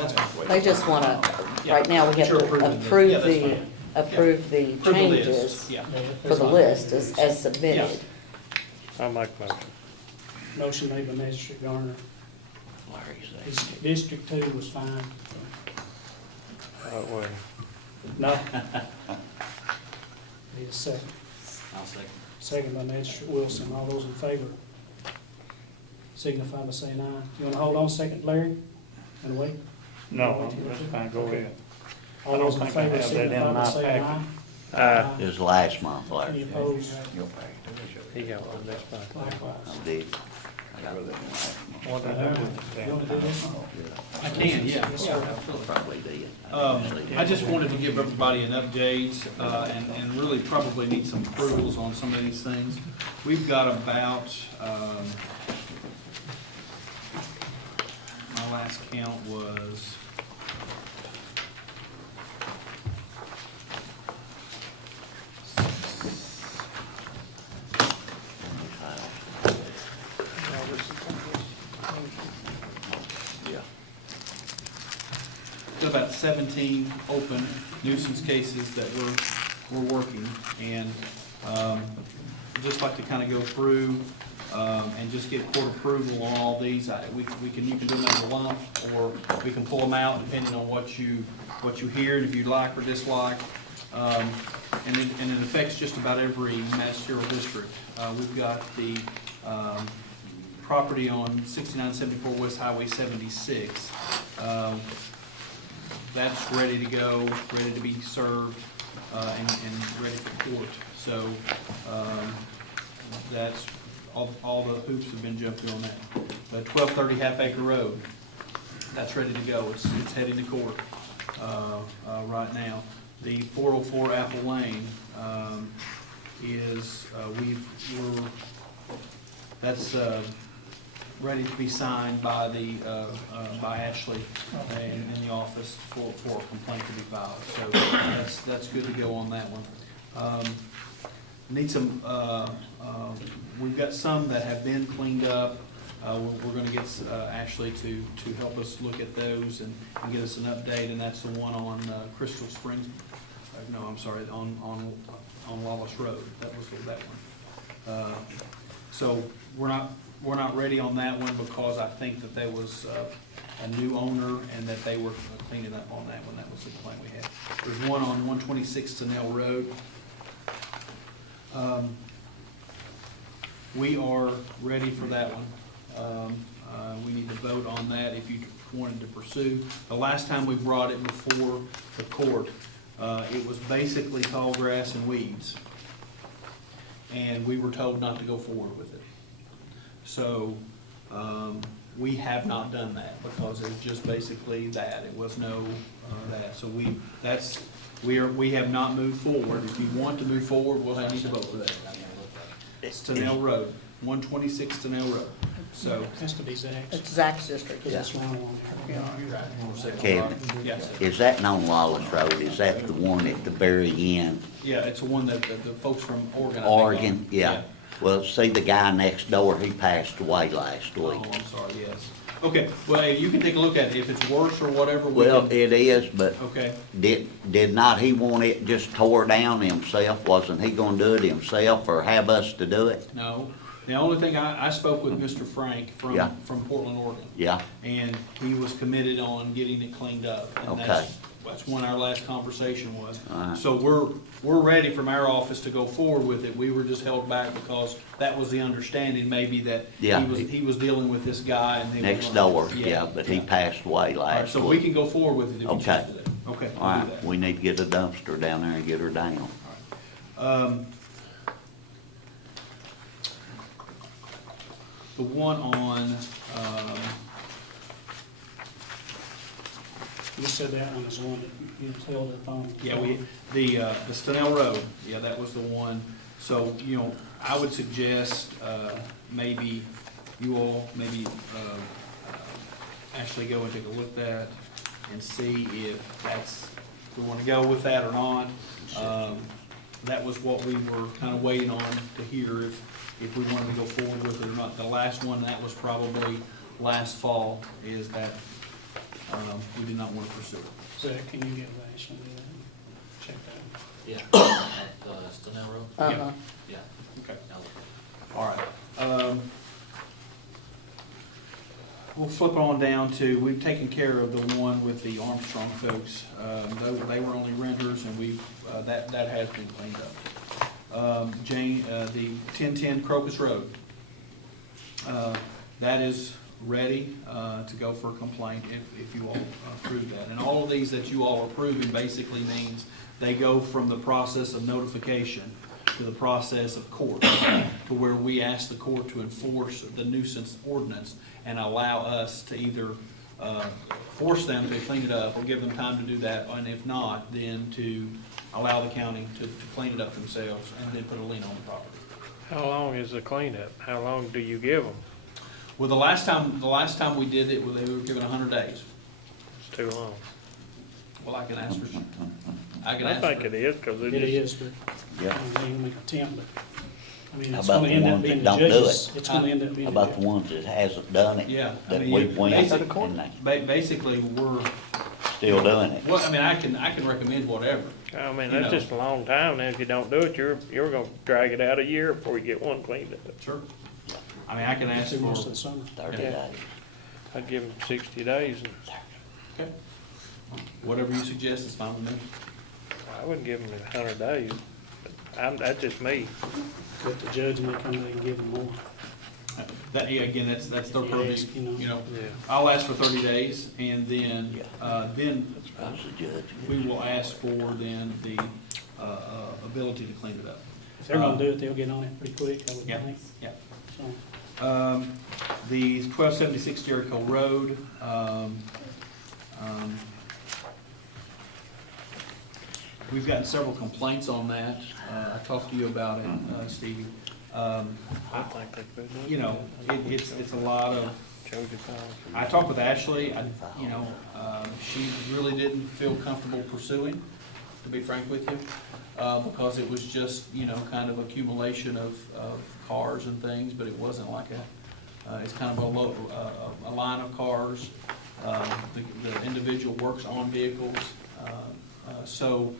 right now, we have Sure, to approve it. approve Yeah, that's the, fine. approve the For the list, changes yeah. for the list as submitted. I'll make a motion. Motion made by Magistrate Garner. Larry's His there. District 2 was fine. Well, No. Need a second. I'll second. Second by Magistrate Wilson. All those in favor signify by saying aye. You want to hold on a second, Larry, and wait? No, that's fine, go ahead. All those in I don't think I favor have that in signify by my saying packet. aye. It was last month, Any Larry. opposed? he got one this month. Likewise. I did. I got it last month. You want to do this? I can, yeah. Yes, sir. Probably did. I just wanted to give everybody an update, and really probably need some approvals on some of these things. We've got about, my last count was, Yeah. got about 17 open nuisance cases that we're working, and just like to kind of go through and just get court approval on all these. You can do them as a lump, or we can pull them out depending on what you hear and if you like or dislike. And it affects just about every magisterial district. We've got the property on 6974 West Highway 76. That's ready to go, ready to be served, and ready for court. So that's, all the hoops have been jumped through on that. The 1230 Half Acre Road, that's ready to go. It's heading to court right now. The 404 Apple Lane is, that's ready to be signed by by Ashley in the office for a complaint to be filed. So that's good to go on that one. Need some, we've got some that have been cleaned up. We're gonna get Ashley to help us look at those and get us an update, and that's the one on Crystal Springs, no, I'm sorry, on Wallace Road. That was that one. So we're not ready on that one because I think that there was a new owner and that they were cleaning up on that one. That was the complaint we had. There's one on 126 Tennell Road. We are ready for that one. We need to vote on that if you wanted to pursue. The last time we brought it before the court, it was basically tall grass and weeds. And we were told not to go forward with it. So, we have not done that because it's just basically that. It was no, that. So we have not moved forward. If you want to move forward, we'll need to vote for that. It's Tennell Road, 126 Tennell Road. So, Has to be Zach's, It's Zach's district. because it's one on. Kevin, yes, is that on Wallace Road? Is that the one at the very end? yeah, it's the one that the folks from Oregon. I think, Oregon, yeah. Well, see the guy next door, he passed away last Oh, week. I'm sorry, yes. Okay, well, hey, you can take a look at it. If it's worse or whatever, we Well, can, it is, but okay. did not he want it just tore down himself? Wasn't he gonna do it himself or have us to do it? No, the only thing, I spoke with Mr. Frank Yeah. from Portland, Oregon. Yeah, And he was committed on getting it cleaned up. And Okay. That's when our last conversation was. Alright. So we're ready from our office to go forward with it. We were just held back because that was the understanding maybe that Yeah. he was dealing with this guy and he was Next gonna- door, yeah, but he passed away All right, last so we week. can go forward with it if you choose Okay. to. Okay, All we'll do right, that. we need to get a dumpster down there and get her down. The one on, You said that one was the one that you held up on. yeah, the Stenell Road, yeah, that was the one. So, you know, I would suggest, maybe you all, actually go and take a look at that and see if if we want to go with that or not. That was what we were kind of waiting on to hear if we wanted to go forward with it or not. The last one, that was probably last fall, is that, we did not want to pursue it. Zach, can you get Ashley that? Check that. Yeah, at Stenell Road? Uh-huh. Yeah. Okay. All right. We'll flip on down to, we've taken care of the one with the Armstrong folks. They were only renters, and that has been cleaned up. Jane, the 1010 Crocus Road, that is ready to go for a complaint if you all approve that. And all of these that you all are approving basically means they go from the process of notification to the process of court, to where we ask the court to enforce the nuisance ordinance and allow us to either force them to clean it up or give them time to do that, and if not, then to allow the county to clean it up themselves and then put a lien on the property. How long is the cleanup? How long do you give them? Well, the last time we did it, they were given 100 days. It's too long. Well, I can ask for, I can I ask think for. it is, because It it is, just, but Yeah. I mean, we can attempt, but, I mean, How it's about gonna the end up ones being that the don't do judges. it? It's gonna end up How being the about the judges. ones that hasn't done it? Yeah, I That mean, we went basic- and Basically, we're, still doing it. well, I mean, I can recommend whatever. I mean, You that's know. just a long time, and if you don't do it, you're gonna drag it out a year before you get one cleaned up. Sure. I mean, I can ask Through for, most of the summer. 30 Yeah. days. I'd give them 60 days, and okay. Whatever you suggest is fine with me. I wouldn't give them 100 days. But that's just me. But the judge may come in and give them more. That, yeah, again, that's their Yeah, purview, you know. you know. Yeah. I'll ask for 30 days, and then, then That's the judge. we will ask for then the, ability to clean it up. If they're gonna do it, they'll get on it pretty quick, I would Yeah, think. yeah. So, The 1276 Jericho Road, we've gotten several complaints on that. I talked to you about it, Stevie. I think they could. You know, it's a lot of, Chose your policy. I talked with Ashley, she really didn't feel comfortable pursuing, to be frank with you, because it was just, kind of accumulation of cars and things, but it wasn't like it's kind of a line of cars. The individual works on vehicles. So,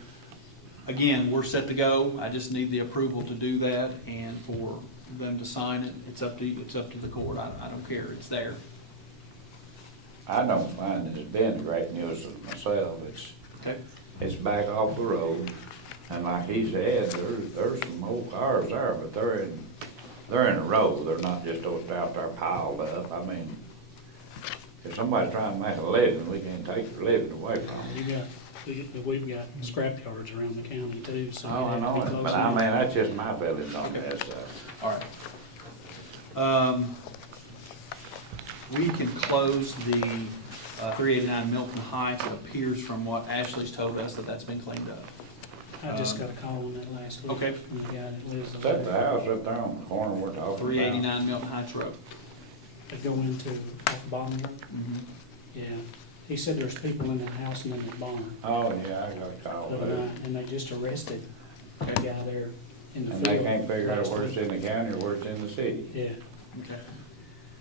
again, we're set to go. I just need the approval to do that and for them to sign it. It's up to the court. I don't care. It's there. I don't find it as being great nuisance myself. Okay? It's back off the road, and like he said, there's some old cars there, but they're in a row. They're not just out there piled up. I mean, if somebody's trying to make a living, we can't take their living away from them. we've got scrap yards around the county too, so. Oh, I we'd have know to be it, close but I enough. mean, that's just my feelings on that stuff. All right. We can close the 389 Milton Heights. It appears from what Ashley's told us that that's been cleaned up. I just got a call on that last week. Okay. From the guy that lives Is that up the there. house up there on the corner we're talking about? 389 Milton Heights Road. They go into off Bond Road. Yeah. He said there's people in that house and in the barn Oh, yeah, I got a call the other there. night, and they just arrested a guy there in the And field. they can't figure out last where it's week. in the county or where it's in the city. Yeah, Okay.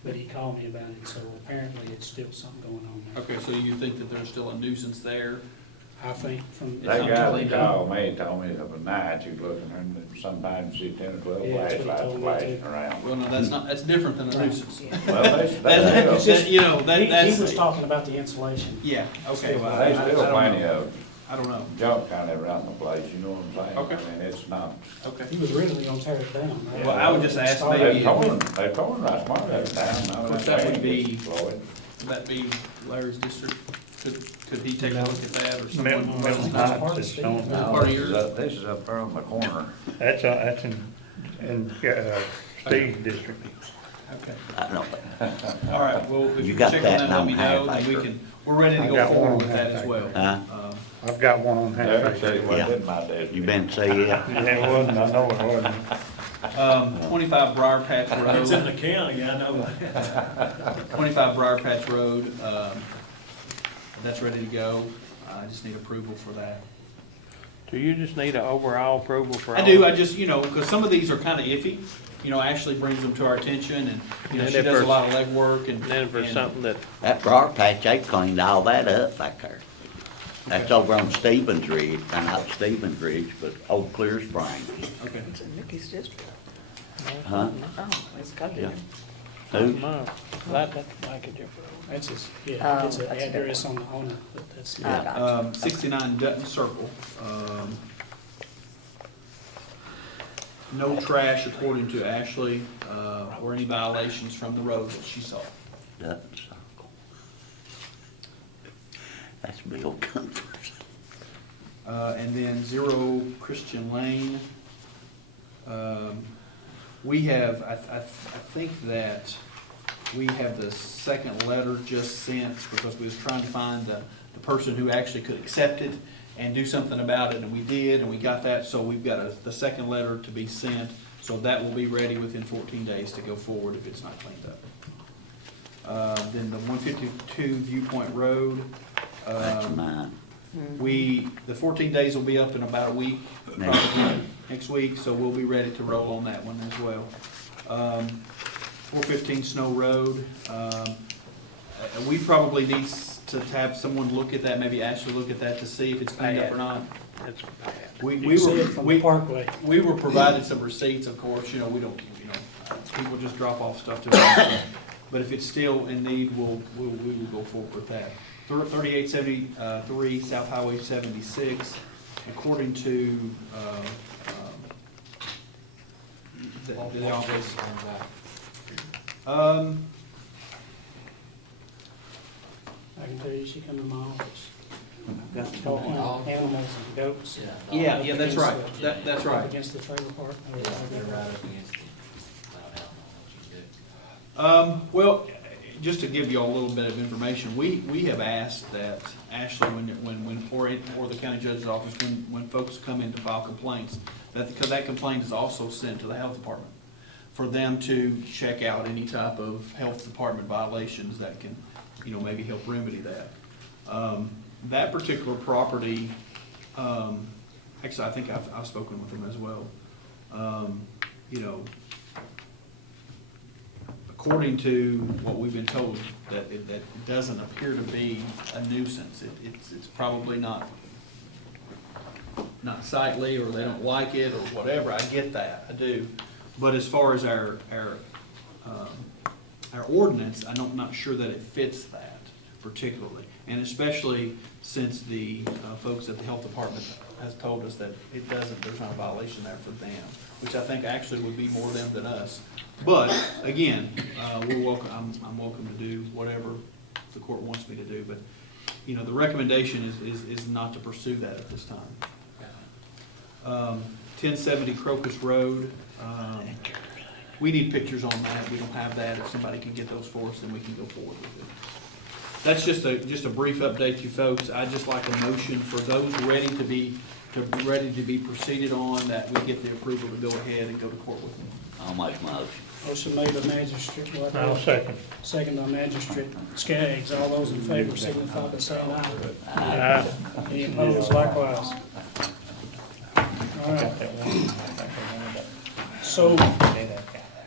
but he called me about it, so apparently it's still something going on there. Okay, so you think that there's still a nuisance there? I think, from. That guy that called me told me of a night you looking and sometimes see 10 or 12 Yeah, that's what he flashlights told me flashing too. around. Well, no, that's different than a nuisance. Well, That- that's that- you know, He that's. was talking about the insulation. Yeah, okay, well, There's I still don't plenty know. of I don't know. junk kind of around the place, you know what I'm saying? Okay. I mean, it's not. Okay. He was really gonna tear it down, right? Well, I would just ask Start- maybe- They told him right smart that down. Now Of course, that would be- destroyed. Would that be Larry's district? Could he take a look at that or Milton someone? That's Heights part of is Steve. on- No, Part of this is yours? this is up there on the corner. That's in Steve's district. Okay. I don't- All right, well, if You you got check on that that, let me on know, half then we acre. can, we're ready to I go got one forward on with that half as well. Huh? I've got one on Let me half tell you acre. what Yeah. did my district. You been to see it? Yeah, it wasn't, I know it wasn't. 25 Briar Patch It's in Road, the county, I know. 25 Briar Patch Road, that's ready to go. I just need approval for that. Do you just need an overall approval for all? I do, I just, you know, because some of these are kind of iffy. You know, Ashley brings them to our attention and, you know, And she if does a there's- lot of legwork and. And then for and- something that, That briar patch, they cleaned all that up back there. That's Okay. over on Stevens Ridge, not Stevens Ridge, but Old Clear Springs. Okay. It's in Mickey's district. Huh? Oh, it's got Yeah. to. Who? that's like a That's his, yeah, Oh, it's an that's a address on the owner, but that's I not. got you. 69 Dutton Circle. No trash according to Ashley, or any violations from the road that she saw. Dutton Circle. That's Bill Comfort's. And then 0 Christian Lane. We have, I think that we have the second letter just sent because we was trying to find the person who actually could accept it and do something about it, and we did, and we got that, so we've got the second letter to be sent, so that will be ready within 14 days to go forward if it's not cleaned up. Then the 152 Viewpoint Road. That's mine. The 14 days will be up in about a week, Next probably next week, so we'll be ready to roll on that one as well. 415 Snow Road, we probably need to have someone look at that, maybe Ashley look at that to see if it's cleaned up or not. it's bad. We You can see it from the we parkway. we were provided some receipts, of course, you know, we don't, you know, people just drop off stuff to us. But if it's still in need, we will go forward with that. 3873 South Highway 76, according to, the office. I can tell you, she come to my office. Talking animals and goats. Yeah, that's right, that's Up right. against the trailer park. Well, just to give you all a little bit of information, we have asked that Ashley, or the county judge's office, when folks come in to file complaints, because that complaint is also sent to the health department, for them to check out any type of health department violations that can, you know, maybe help remedy that. That particular property, actually, I think I've spoken with them as well. You know, according to what we've been told, that it doesn't appear to be a nuisance. It's probably not sightly, or they don't like it, or whatever. I get that, I do. But as far as our ordinance, I'm not sure that it fits that particularly. And especially since the folks at the health department has told us that it doesn't, there's not a violation there for them, which I think actually would be more them than us. But again, we're welcome, I'm welcome to do whatever the court wants me to do, but, you know, the recommendation is not to pursue that at this time. 1070 Crocus Road, we need pictures on that, we don't have that. If somebody can get those for us, then we can go forward with it. That's just a brief update to you folks. I'd just like a motion for those ready to be proceeded on, that we get the approval to go ahead and go to court with them. I'll make a motion. Motion made by Magistrate I'll second. second by Magistrate Skaggs. All those in favor signify by saying aye. Any opposed likewise? All right. So,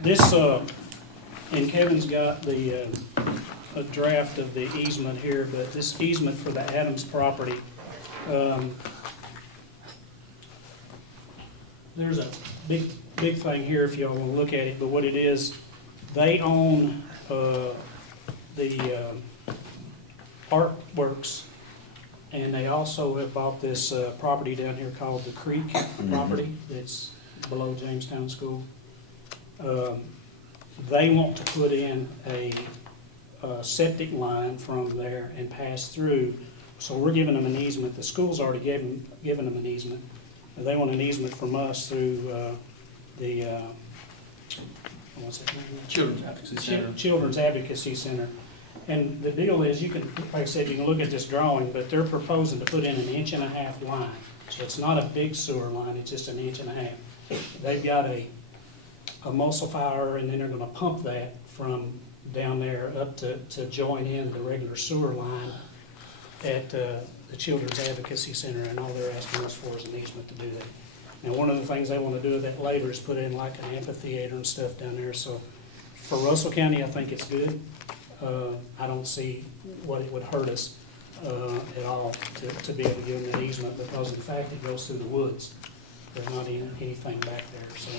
this, and Kevin's got a draft of the easement here, but this easement for the Adams property There's a big thing here if y'all wanna look at it, but what it is, they own, the artworks, and they also have bought this, property down here called the Creek property that's below Jamestown School. They want to put in a septic line from there and pass through, so we're giving them an easement. The school's already given them an easement. They want an easement from us through the, what's that name? Children's Advocacy Center. Children's Advocacy Center. And the deal is, you can, like I said, you can look at this drawing, but they're proposing to put in an 1.5-inch line. So it's not a big sewer line, it's just an 1.5 inches. They've got a emulsifier, and then they're gonna pump that from down there up to join in the regular sewer line at the Children's Advocacy Center, and all they're asking us for is an easement to do that. Now, one of the things they wanna do with that later is put in like an amphitheater and stuff down there, so for Russell County, I think it's good. I don't see what it would hurt us at all to be able to give them that easement, because in fact, it goes through the woods. There's not even anything back there, so.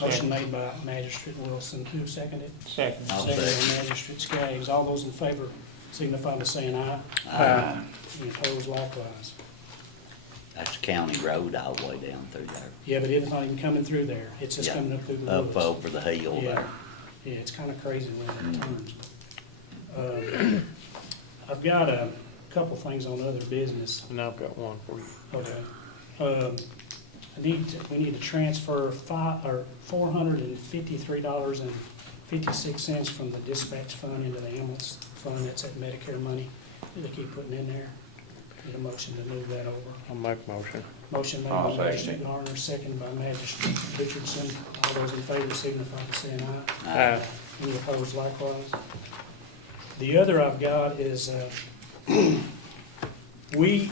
Motion made by Magistrate Wilson, who seconded? Second. I'll Seconded by second. Magistrate Skaggs. All those in favor signify by saying aye. Aye. Any opposed likewise. That's county road all the way down through there. Yeah, but it's not even coming through there. It's just Yeah. coming up through the Up woods. over the hill Yeah. there. Yeah, it's kind of crazy when it turns. I've got a couple things on other business. And I've got one for you. Okay. We need to transfer $453.56 from the dispatch fund into the ambulance fund. That's that Medicare money that they keep putting in there. Need a motion to move that over. I'll make a motion. Motion made by Magistrate Garner, seconded by Magistrate Richardson. All those in favor signify by saying aye. Aye. Any opposed likewise? The other I've got is, we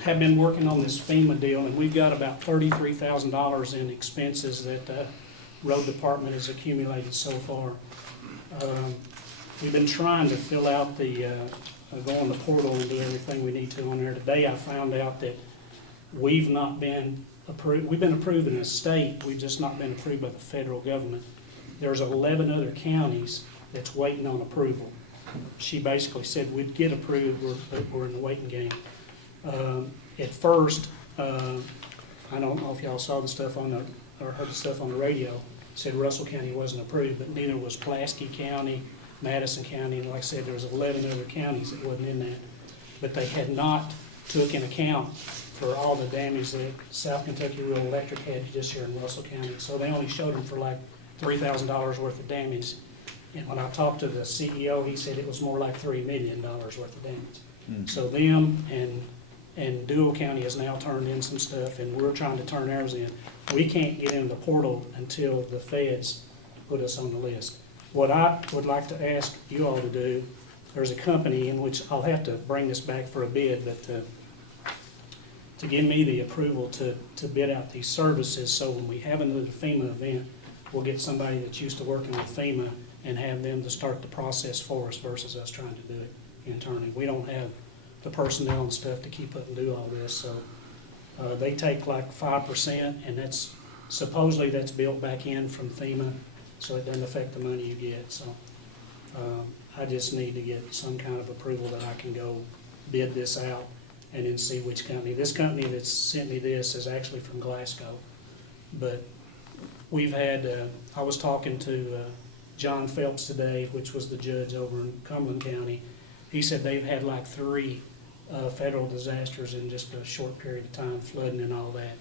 have been working on this FEMA deal, and we've got about $33,000 in expenses that the road department has accumulated so far. We've been trying to fill out the, go on the portal and do everything we need to on there. Today I found out that we've not been approved, we've been approved in the state, we've just not been approved by the federal government. There's 11 other counties that's waiting on approval. She basically said we'd get approved, we're in the waiting game. At first, I don't know if y'all saw the stuff on the, or heard the stuff on the radio, said Russell County wasn't approved, but neither was Pulaski County, Madison County, and like I said, there was 11 other counties that wasn't in that. But they had not took in account for all the damage that South Kentucky Rural Electric had just here in Russell County. So they only showed them for like $3,000 worth of damage. And when I talked to the CEO, he said it was more like $3 million worth of damage. So them and Dual County has now turned in some stuff, and we're trying to turn ours in. We can't get in the portal until the feds put us on the list. What I would like to ask you all to do, there's a company in which I'll have to bring this back for a bid, but to give me the approval to bid out these services, so when we have another FEMA event, we'll get somebody that's used to working with FEMA and have them to start the process for us versus us trying to do it internally. We don't have the personnel and stuff to keep up and do all this, so they take like 5%, and that's supposedly that's built back in from FEMA, so it doesn't affect the money you get. So I just need to get some kind of approval that I can go bid this out and then see which company. This company that's sent me this is actually from Glasgow, but we've had, I was talking to John Phelps today, which was the judge over in Cumberland County. He said they've had like 3 federal disasters in just a short period of time, flooding and all that.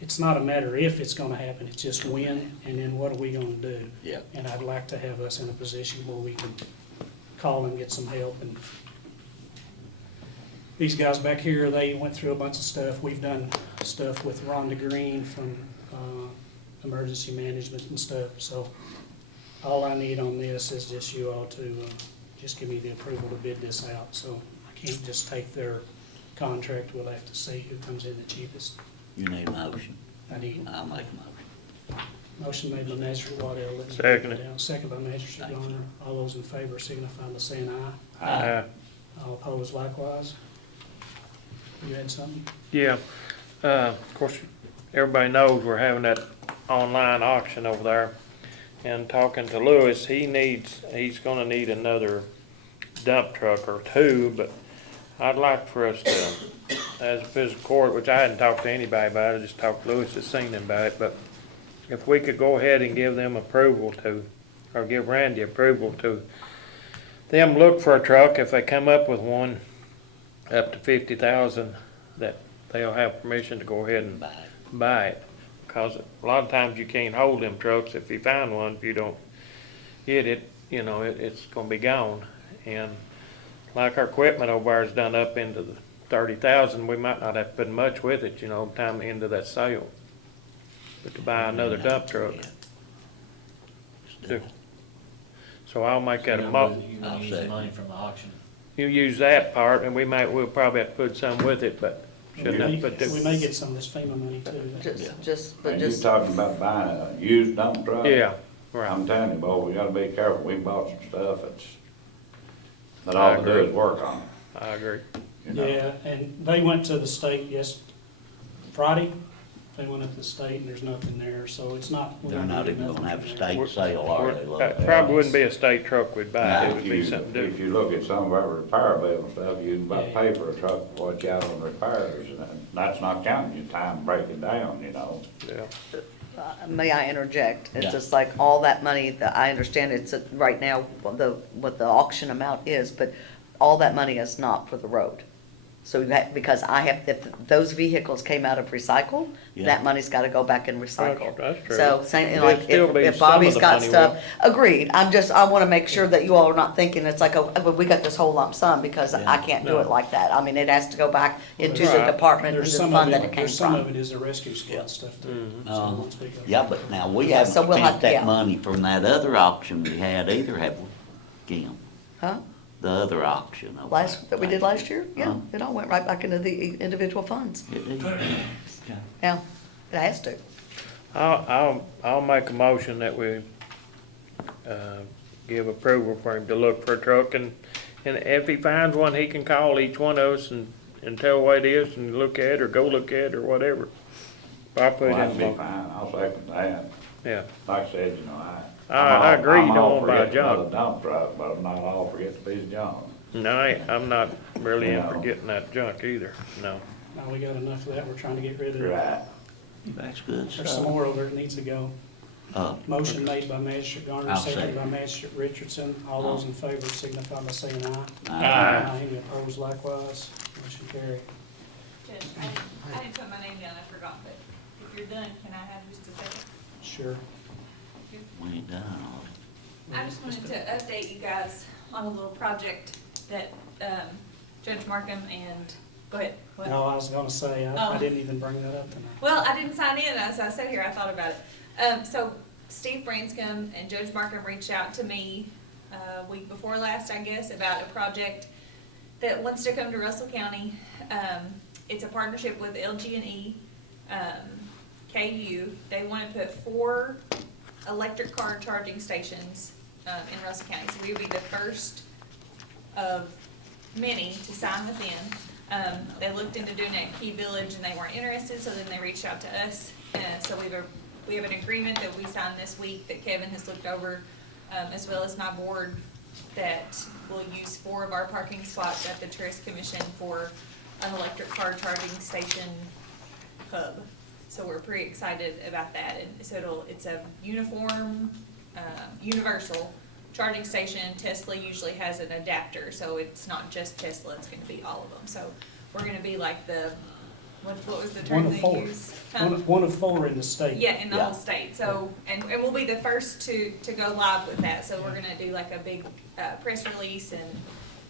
It's not a matter if it's gonna happen, it's just when, and then what are we gonna do? Yeah. And I'd like to have us in a position where we can call and get some help. And these guys back here, they went through a bunch of stuff. We've done stuff with Rhonda Green from emergency management and stuff. So all I need on this is just you all to just give me the approval to bid this out. So I can't just take their contract, we'll have to see who comes in the cheapest. You need a motion. I need I'll make a motion. Motion made by Magistrate Waddell. Let me Second. write that down. Second by Magistrate Garner. All those in favor signify by saying aye. All opposed likewise. You had something? Yeah, of course, everybody knows we're having that online auction over there. And talking to Lewis, he's gonna need another dump truck or two, but I'd like for us to, as a fiscal court, which I hadn't talked to anybody about it, just talked to Lewis, just seen him about it, but if we could go ahead and give them approval to, or give Randy approval to, them look for a truck, if they come up with one up to 50,000, that they'll have permission to go ahead and buy it. Because a lot of times you can't hold them trucks. If you find one, if you don't get it, you know, it's gonna be gone. And like our equipment over there is done up into the 30,000, we might not have to put much with it, you know, time into that sale. But to buy another dump truck. So I'll make that a You're gonna use the money from the auction. You use that part, and we'll probably have to put some with it, but shouldn't have to put We may get some of this FEMA money too. And you're talking about buying a used dump truck? Yeah, right. I'm telling you, boy, we gotta be careful. We bought some stuff that I all they do agree. is work on I agree. it. You know? Yeah, and they went to the state Friday. They went up to the state and there's nothing there, so it's not. They're not even gonna have a state sale, are they? That probably wouldn't be a state truck we'd buy, it Now, would if be you, something if different. you look at some of our repair bill and stuff, you can buy Yeah. pay for a truck, watch out on repairs, and that's not counting your time breaking down, you know? Yeah. May I interject? It's Yeah. just like all that money that I understand it's right now, what the auction amount is, but all that money is not for the road. So that, because if those vehicles came out of recycle, Yeah. that money's gotta go back in recycle. That's true. So saying, There'd like, still be if some of Bobby's the got money stuff, agreed, I wanna make sure that you all are not thinking it's like, we got this whole lump sum, because I can't do No. it like that. I mean, it has to go back into the Right. department, into There's the some fund of that it, it came there's some of from. it is a rescue squad stuff too. So once we go- Yeah, but now, we Yeah, haven't so we'll spent have- that yeah. money from that other auction we had either, have we, Kim? Huh? The other auction over That we did last year? Yeah, Huh? it all went right back into the individual funds. It did. Okay. Yeah, it has to. I'll make a motion that we, give approval for him to look for a truck, and if he finds one, he can call each one of us and tell what it is, and look at it, or go look at it, or whatever. I'll put it Well, in that'd the be motion. fine, I'll second that. Yeah, Like I said, you know, I agree, you I'm don't all wanna for buy getting another junk. dump truck, but I'm not all for getting a piece of junk. No, I'm not really in for No. getting that junk either, no. Now, we got enough of that, we're trying to get rid of it. Right. That's good There's some stuff. more over there that needs to go. Motion made by Magistrate Garner, I'll seconded second. by Magistrate Richardson. All those in favor signify by saying aye. Aye. Any opposed likewise? Motion carried. Judge, I didn't put my name down, I forgot, but if you're done, can I have just a second? Sure. We ain't done all I just wanted to update you guys on a little project that, Judge Marcum and, go ahead. What? No, I was gonna say, I Oh. didn't even bring that up tonight. Well, I didn't sign in, as I sat here, I thought about it. So Steve Branscombe and Judge Markham reached out to me, week before last, I guess, about a project that wants to come to Russell County. It's a partnership with LG&E, KU. They want to put 4 electric car charging stations, in Russell County. So we would be the first of many to sign with them. They looked into doing it at Key Village and they weren't interested, so then they reached out to us. So we have an agreement that we signed this week that Kevin has looked over, as well as my board, that will use 4 of our parking spots at the Tourist Commission for an electric car charging station hub. So we're pretty excited about that. And so it's a uniform, universal charging station. Tesla usually has an adapter, so it's not just Tesla, it's gonna be all of them. So we're gonna be like what was the term One of they 4. use? One of 4 in the state. Yeah, in the Yeah. whole state. So, and we'll be the first to go live with that. So we're gonna do like a big, press release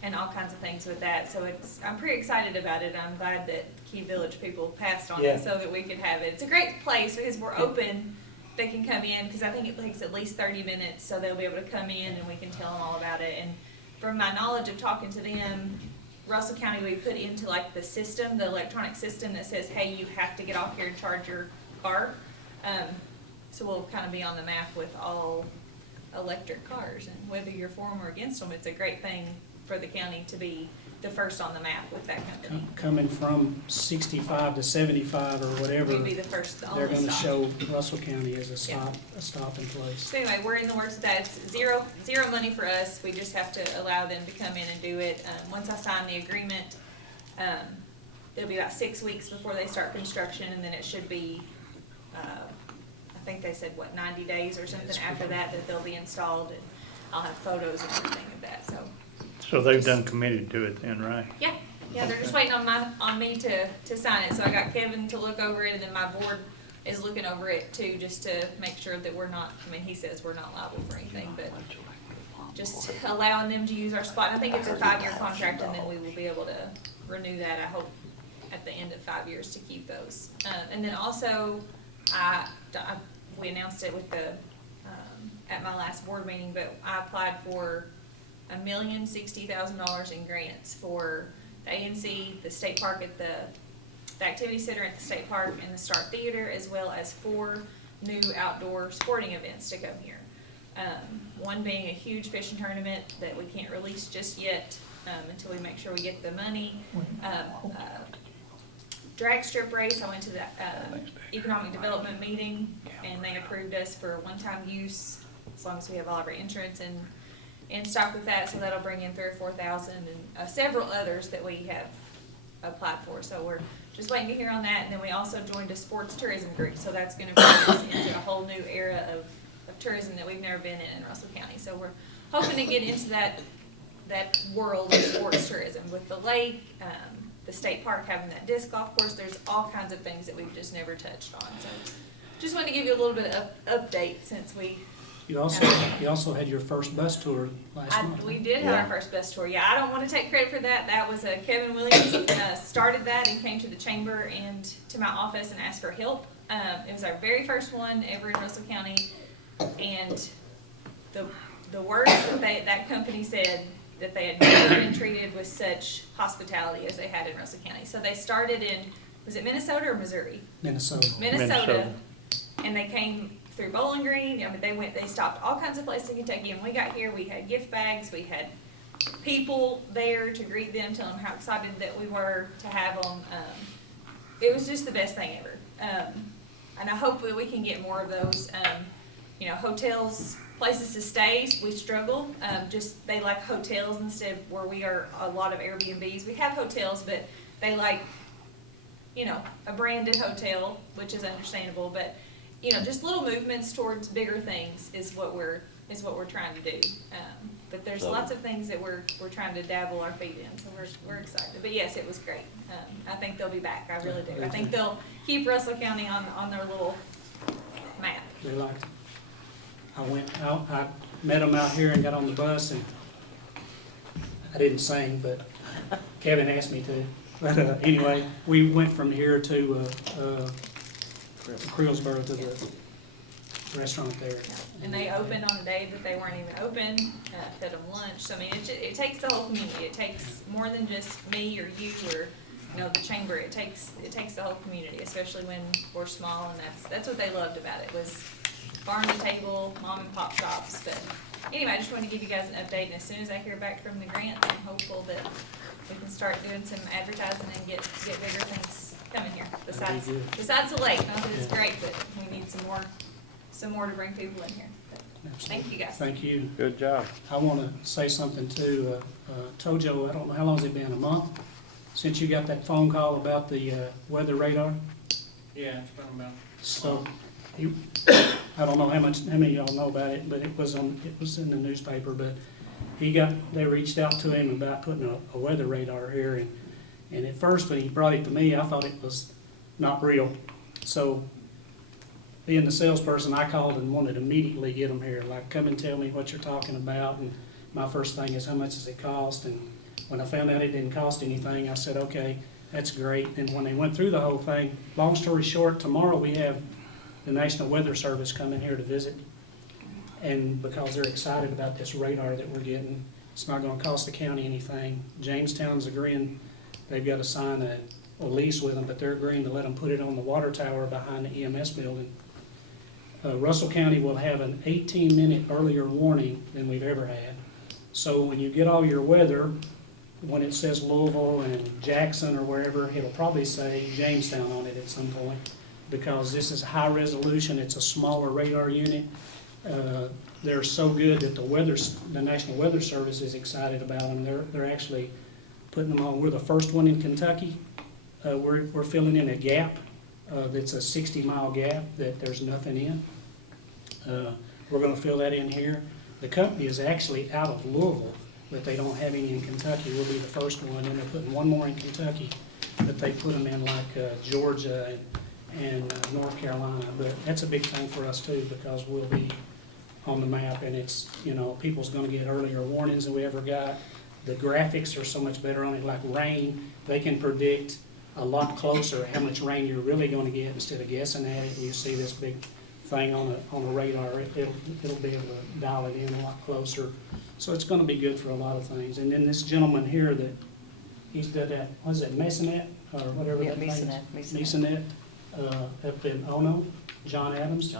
and all kinds of things with that. So I'm pretty excited about it. I'm glad that Key Village people passed on Yeah. it so that we could have it. It's a great place because we're open. They can come in, because I think it takes at least 30 minutes, so they'll be able to come in and we can tell them all about it. And from my knowledge of talking to them, Russell County, we put into like the system, the electronic system that says, hey, you have to get off here and charge your car. So we'll kind of be on the map with all electric cars, and whether you're for them or against them, it's a great thing for the county to be the first on the map with that company. Coming from 65 to 75 or whatever, We'd be the first, the they're only gonna stop. show Russell County as a stopping place. So anyway, we're in the works of that. It's zero money for us. We just have to allow them to come in and do it. Once I sign the agreement, it'll be about 6 weeks before they start construction, and then it should be, I think they said, 90 days or something after that they'll be installed, and I'll have photos and everything of that, so. So they've done committed to it then, right? Yeah, they're just waiting on me to sign it. So I got Kevin to look over it, and then my board is looking over it too, just to make sure that we're not, I mean, he says we're not liable for anything, but just allowing them to use our spot. I think it's a 5-year contract, and then we will be able to renew that, I hope, at the end of 5 years to keep those. And then also, we announced it with at my last board meeting, but I applied for $1,060,000 in grants for the ANC, the state park at the activity center at the state park, and the Star Theater, as well as 4 new outdoor sporting events to come here. One being a huge fishing tournament that we can't release just yet until we make sure we get the money. Drag strip race, I went to the economic development meeting, and they approved us for one-time use, as long as we have all of our insurance in stock with that, so that'll bring in $3,000 or $4,000, and several others that we have applied for. So we're just waiting to hear on that, and then we also joined a sports tourism group, so that's gonna bring us into a whole new era of tourism that we've never been in Russell County. So we're hoping to get into that world of sports tourism with the lake, the state park having that disc golf course. There's all kinds of things that we've just never touched on. So just wanted to give you a little bit of update since we. You also had your first bus tour last month. We did have our first bus tour. Yeah, I don't want to take credit for that. That was Kevin Williams started that and came to the chamber and to my office and asked for help. It was our very first one ever in Russell County, and the words that that company said, that they had never been treated with such hospitality as they had in Russell County. So they started in, was it Minnesota or Missouri? Minnesota. And they came through Bowling Green. I mean, they stopped all kinds of places in Kentucky. And when we got here, we had gift bags, we had people there to greet them, tell them how excited that we were to have them. It was just the best thing ever. And I hope that we can get more of those. Hotels, places to stay, we struggle. They like hotels instead of where we are a lot of Airbnbs. We have hotels, but they like, a branded hotel, which is understandable, but, just little movements towards bigger things is what we're trying to do. But there's lots of things that we're trying to dabble our feet in, so we're excited. But yes, it was great. I think they'll be back, I really do. I think they'll keep Russell County on their little map. They liked it. I went out, I met them out here and got on the bus, and I didn't sing, but Kevin asked me to. But anyway, we went from here to Creelsboro to the restaurant there. And they opened on a day that they weren't even open, fed them lunch. So I mean, it takes the whole community. It takes more than just me or you or the chamber. It takes the whole community, especially when we're small, and that's what they loved about it was farm to table, mom and pop shops. But anyway, I just wanted to give you guys an update, and as soon as I hear back from the grants, I'm hopeful that we can start doing some advertising and get bigger things coming here. Besides the lake, not that it's great, but we need some more to bring people in here. But thank you guys. Thank you. Good job. I want to say something too. Tojo, I don't know, how long's it been, a month? Since you got that phone call about the weather radar? Yeah, it's been about. So, I don't know how many of y'all know about it, but it was in the newspaper, but they reached out to him about putting a weather radar here, and at first when he brought it to me, I thought it was not real. So, being the salesperson, I called and wanted to immediately get them here, like, come and tell me what you're talking about, and my first thing is, how much does it cost? And when I found out it didn't cost anything, I said, okay, that's great. And when they went through the whole thing, long story short, tomorrow we have the National Weather Service coming here to visit, and because they're excited about this radar that we're getting, it's not going to cost the county anything. Jamestown's agreeing, they've got to sign a lease with them, but they're agreeing to let them put it on the water tower behind the EMS building. Russell County will have an 18-minute earlier warning than we've ever had. So when you get all your weather, when it says Louisville and Jackson or wherever, it'll probably say Jamestown on it at some point, because this is high resolution, it's a smaller radar unit. They're so good that the National Weather Service is excited about them. They're actually putting them on. We're the first one in Kentucky. We're filling in a gap that's a 60-mile gap that there's nothing in. We're gonna fill that in here. The company is actually out of Louisville, but they don't have any in Kentucky. We'll be the first one, and they're putting one more in Kentucky, but they put them in like Georgia and North Carolina. But that's a big thing for us too, because we'll be on the map, and it's, you know, people's gonna get earlier warnings than we ever got. The graphics are so much better on it, like rain, they can predict a lot closer how much rain you're really gonna get instead of guessing at it. And you see this big thing on the radar, it'll be able to dial it in a lot closer. So it's gonna be good for a lot of things. And then this gentleman here that, he's done that, what is it, Mesonet, or whatever Yeah, that thing is? Mesonet. Up in Ono, John Adams.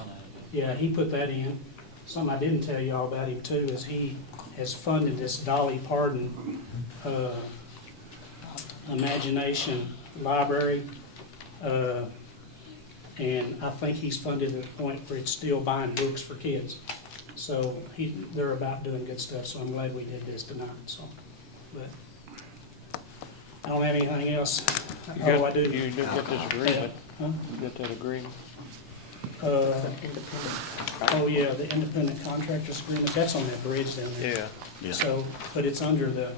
Yeah, he put that in. Something I didn't tell y'all about him too is he has funded this Dolly Parton Imagination Library. And I think he's funded to the point where it's still buying books for kids. So they're about doing good stuff, so I'm glad we did this tonight, so. But I don't have anything else. Oh, I do. You got this agreement? Huh? You got that agreement? Oh, yeah, the independent contractors agreement, that's on that bridge down there. Yeah. So, but it's under the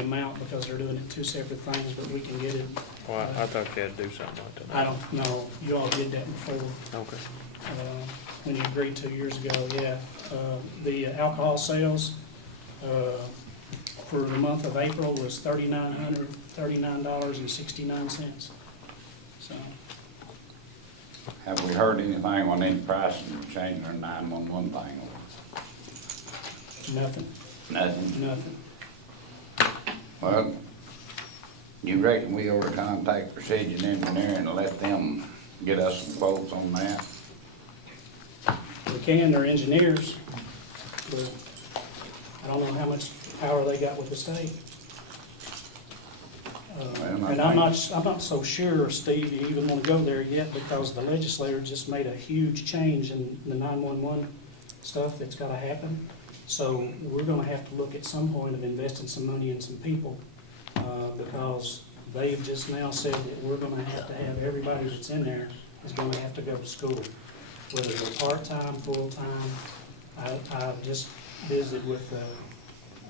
amount because they're doing it two separate things, but we can get it. Well, I thought you had to do something like that. I don't know, you all did that before, Okay. when you agreed 2 years ago, yeah. The alcohol sales, for the month of April was $3,939.69, so. Have we heard anything on any pricing change or 911 thing? Nothing, Nothing? nothing. Well, you reckon we ought to contact Precision Engineering and let them get us some quotes on that? We can, they're engineers, but I don't know how much power they got with the state. And I'm not so sure, Steve, you even want to go there yet, because the legislature just made a huge change in the 911 stuff that's got to happen. So we're going to have to look at some point of investing some money in some people, because they've just now said that we're going to have everybody that's in there is going to have to go to school, whether they're part-time, full-time. I just visited with,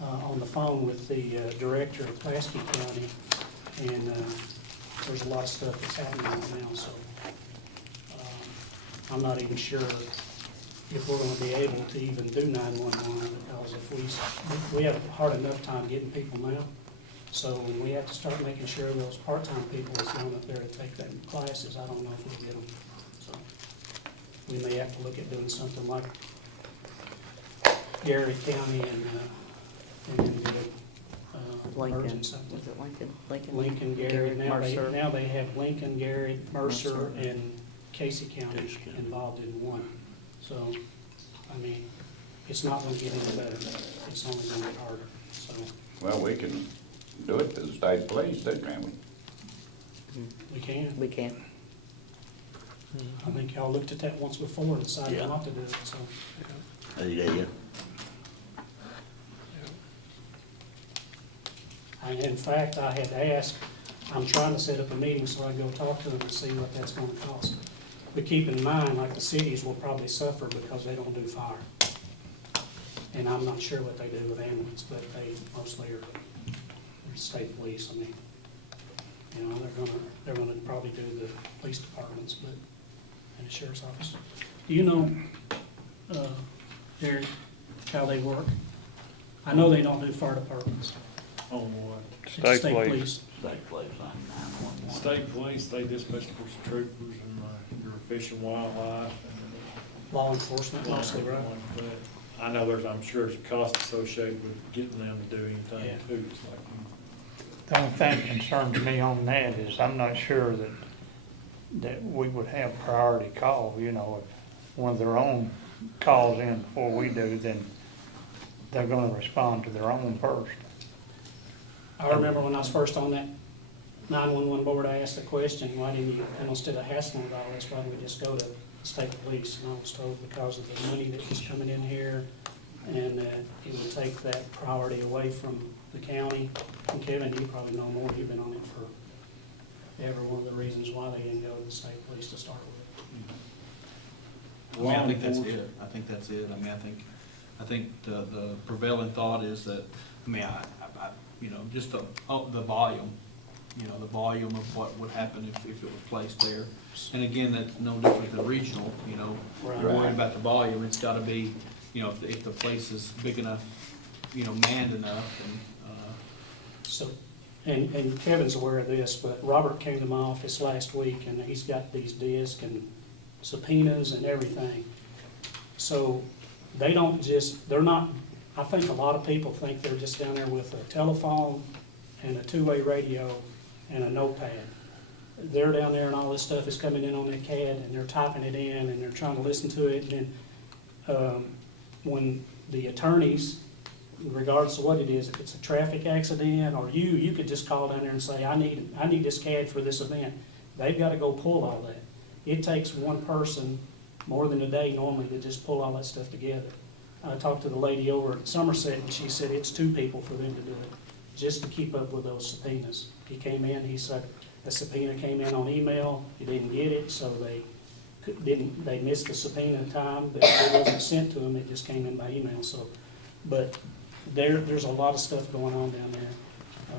on the phone with the director of Pulaski County, and there's a lot of stuff that's happening right now, so I'm not even sure if we're gonna be able to even do 911, because if we have a hard enough time getting people now, so when we have to start making sure those part-time people is going up there to take them classes, I don't know if we'll get them. So we may have to look at doing something like Gary County and then do Lincoln, something. was it Lincoln? Lincoln, Garrett, now they have Lincoln, Garrett, Mercer, and Casey County involved in one. So, I mean, it's not gonna get any better, it's only gonna get harder, so. Well, we can do it to the state police, too, can't we? We can. We can. I think y'all looked at that once before and decided not to do it, so. Yeah. In fact, I had asked, I'm trying to set up a meeting so I can go talk to them and see what that's gonna cost. But keep in mind, like the cities will probably suffer because they don't do fire. And I'm not sure what they do with ambulance, but they mostly are state police, I mean. You know, they're gonna probably do the police departments, but, and the sheriff's office. Do you know, Derek, how they work? I know they don't do fire departments. On what? It's State police. State police on 911. State police, they dispatch of course troopers and your fish and wildlife and Law enforcement mostly, right? like that. I know I'm sure there's a cost associated with getting them to do anything Yeah. too. It's like, The only thing that concerns me on that is I'm not sure that that we would have priority call, you know, if one of their own calls in before we do, then they're gonna respond to their own first. I remember when I was first on that 911 board, I asked the question, why didn't you, and instead of hassling with all this, why didn't we just go to state police? And I was told because of the money that was coming in here, and that it would take that priority away from the county. And Kevin, you probably know more, you've been on it for every one of the reasons why they didn't go to the state police to start with. I mean, I think that's it. I think that's it. I mean, I think the prevailing thought is that, I mean, I you know, just the volume, you know, the volume of what would happen if it was placed there. And again, that's no different than regional, you know. You're worried about the volume. It's gotta be, you know, if the place is big enough, you know, manned enough, and, So, and Kevin's aware of this, but Robert came to my office last week, and he's got these discs and subpoenas and everything. So they don't just, they're not, I think a lot of people think they're just down there with a telephone and a two-way radio and a notepad. They're down there and all this stuff is coming in on that CAD, and they're typing it in, and they're trying to listen to it, and then, when the attorneys, regardless of what it is, if it's a traffic accident, or you could just call down there and say, I need this CAD for this event. They've gotta go pull all that. It takes one person more than a day normally to just pull all that stuff together. I talked to the lady over at Somerset, and she said it's 2 people for them to do it, just to keep up with those subpoenas. He came in, he said, the subpoena came in on email, he didn't get it, so they missed the subpoena time, but it wasn't sent to them, it just came in by email, so. But there's a lot of stuff going on down there.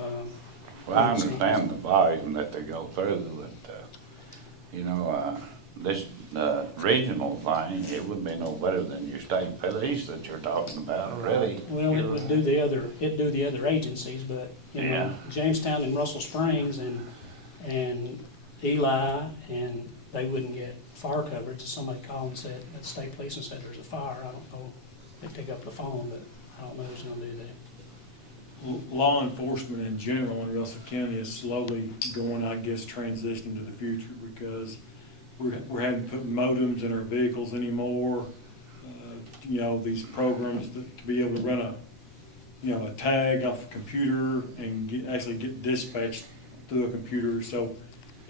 Well, I understand the volume that they go through, but, you know, this regional thing, it would be no better than your state police that you're talking about, really. Well, it would do the other agencies, but, you know, Jamestown and Russell Springs and Eli, and they wouldn't get fire coverage if somebody called and said, the state police and said there's a fire. I don't know, they pick up the phone, but I don't know who's gonna do that. Law enforcement in general in Russell County is slowly going, I guess, transitioning to the future, because we're having to put modems in our vehicles anymore. You know, these programs to be able to run a tag off a computer and actually get dispatched through a computer. So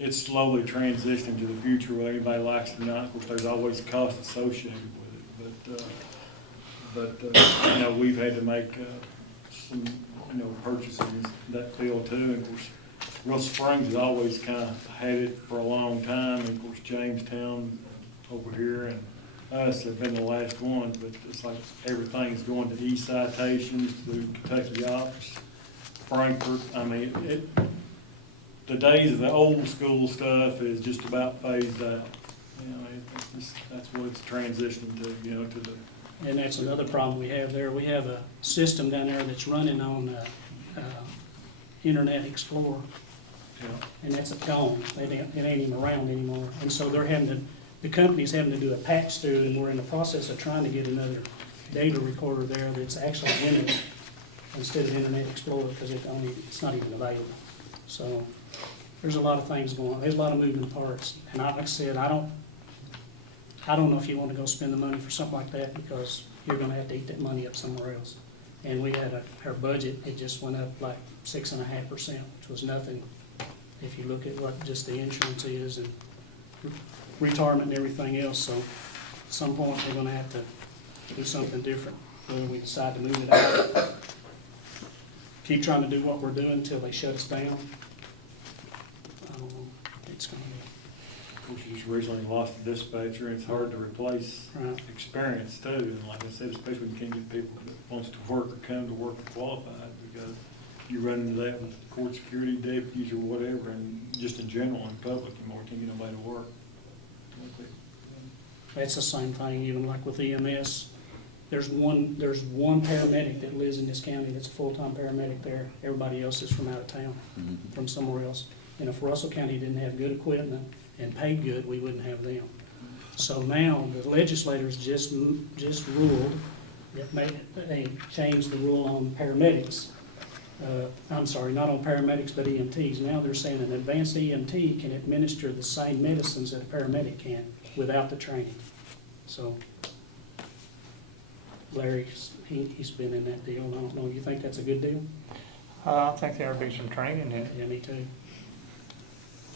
it's slowly transitioning to the future, whether anybody likes it or not. Of course, there's always cost associated with it, but you know, we've had to make some purchases in that field too. And of course, Russell Springs has always kind of had it for a long time, and of course Jamestown over here and us have been the last ones, but it's like everything's going to e-citations through Kentucky office, Frankfurt. I mean, the days of the old school stuff is just about phased out. You know, that's what it's transitioning to, you know, to the. And that's another problem we have there. We have a system down there that's running on Internet Explorer. Yeah. And that's gone. It ain't even around anymore. And so the company's having to do a patch through, and we're in the process of trying to get another data recorder there that's actually in it instead of Internet Explorer, because it's not even available. So there's a lot of things going on. There's a lot of moving parts. And like I said, I don't know if you want to go spend the money for something like that, because you're gonna have to eat that money up somewhere else. And we had our budget, it just went up like 6.5%, which was nothing if you look at what just the insurance is and retirement and everything else. So at some point, we're gonna have to do something different, whether we decide to move it out. Keep trying to do what we're doing until they shut us down. I don't know, it's gonna be. Of course, you just recently lost a dispatcher, and it's hard to replace Right. experience too. And like I said, especially when you can't get people that wants to work or come to work qualified, because you run into that with court security deputies or whatever, and just in general in public, you can't get nobody to work. That's the same thing, even like with EMS. There's one paramedic that lives in this county that's a full-time paramedic there. Everybody else is from out of town, from somewhere else. And if Russell County didn't have good equipment and paid good, we wouldn't have them. So now, the legislators just ruled, they changed the rule on paramedics. I'm sorry, not on paramedics, but EMTs. Now they're saying an advanced EMT can administer the same medicines that a paramedic can without the training. So Larry, he's been in that deal. I don't know, you think that's a good deal? I think there'll be some training in it. Yeah, me too.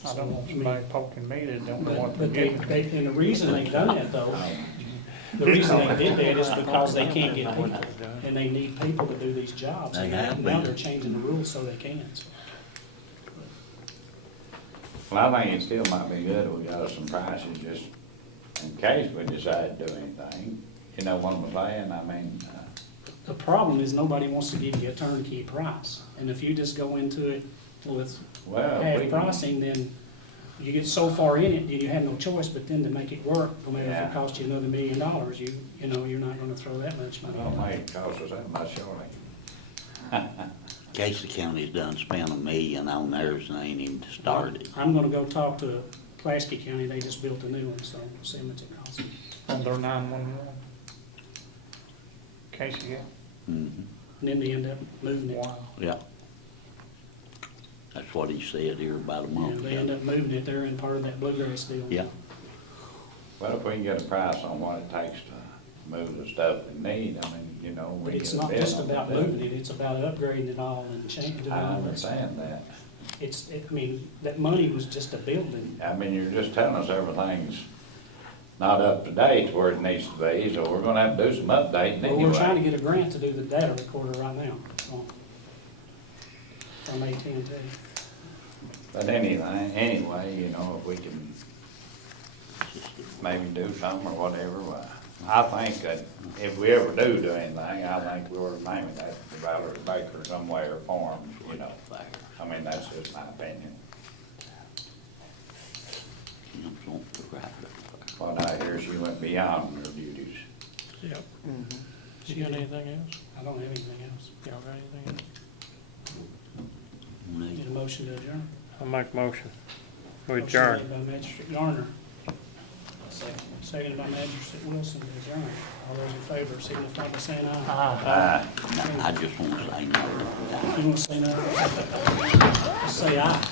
I don't want somebody poking me that don't know But what they're getting. and the reason they've done that though, the reason they did that is because they can't get people. And they need people to do these jobs. They And have now been. they're changing the rules so they can. So, Well, I think it still might be good if we got us some prices just in case we decide to do anything. You know what I'm saying? I mean, the problem is nobody wants to give you a turnkey price. And if you just go into it with well, half we can, pricing, then you get so far in it, you have no choice but then to make it work. No matter if Yeah. it costs you another $1 million, you know, you're not gonna throw that much money. well, it might cost us that much, surely. Casey County's done spent $1 million on theirs and they ain't even started. I'm gonna go talk to Pulaski County. They just built a new one, so we'll see how much it costs. On their 911. Casey, yeah. Mhm. And then they end up moving it. Wow. Yeah. That's what he said here about a Yeah, month they end ago. up moving it. They're in part of that bluegrass deal. Yeah. Well, if we can get a price on what it takes to move the stuff we need, I mean, you know, But we it's get a not bid just on about that. moving it, it's about upgrading it all and changing it I all. understand that. I mean, that money was just a building. I mean, you're just telling us everything's not up to date where it needs to be, so we're gonna have to do some updating Well, we're trying to anyway. get a grant to do the data recorder right now, so, from AT&T. But anyway, you know, if we can maybe do something or whatever, well, I think that if we ever do anything, I think we ought to name it that Valerie Baker some way or form, you know. I mean, that's just my opinion. What I hear, she went beyond her duties. Yep. You got anything else? I don't have anything else. Y'all got anything else? Need a motion to adjourn? I'll make a motion. We Motion adjourn. made by Magistrate Garner. Seconded by Magistrate Wilson to adjourn. All those in favor, signify by saying aye. I just want to say no. You want to say no? Just say aye.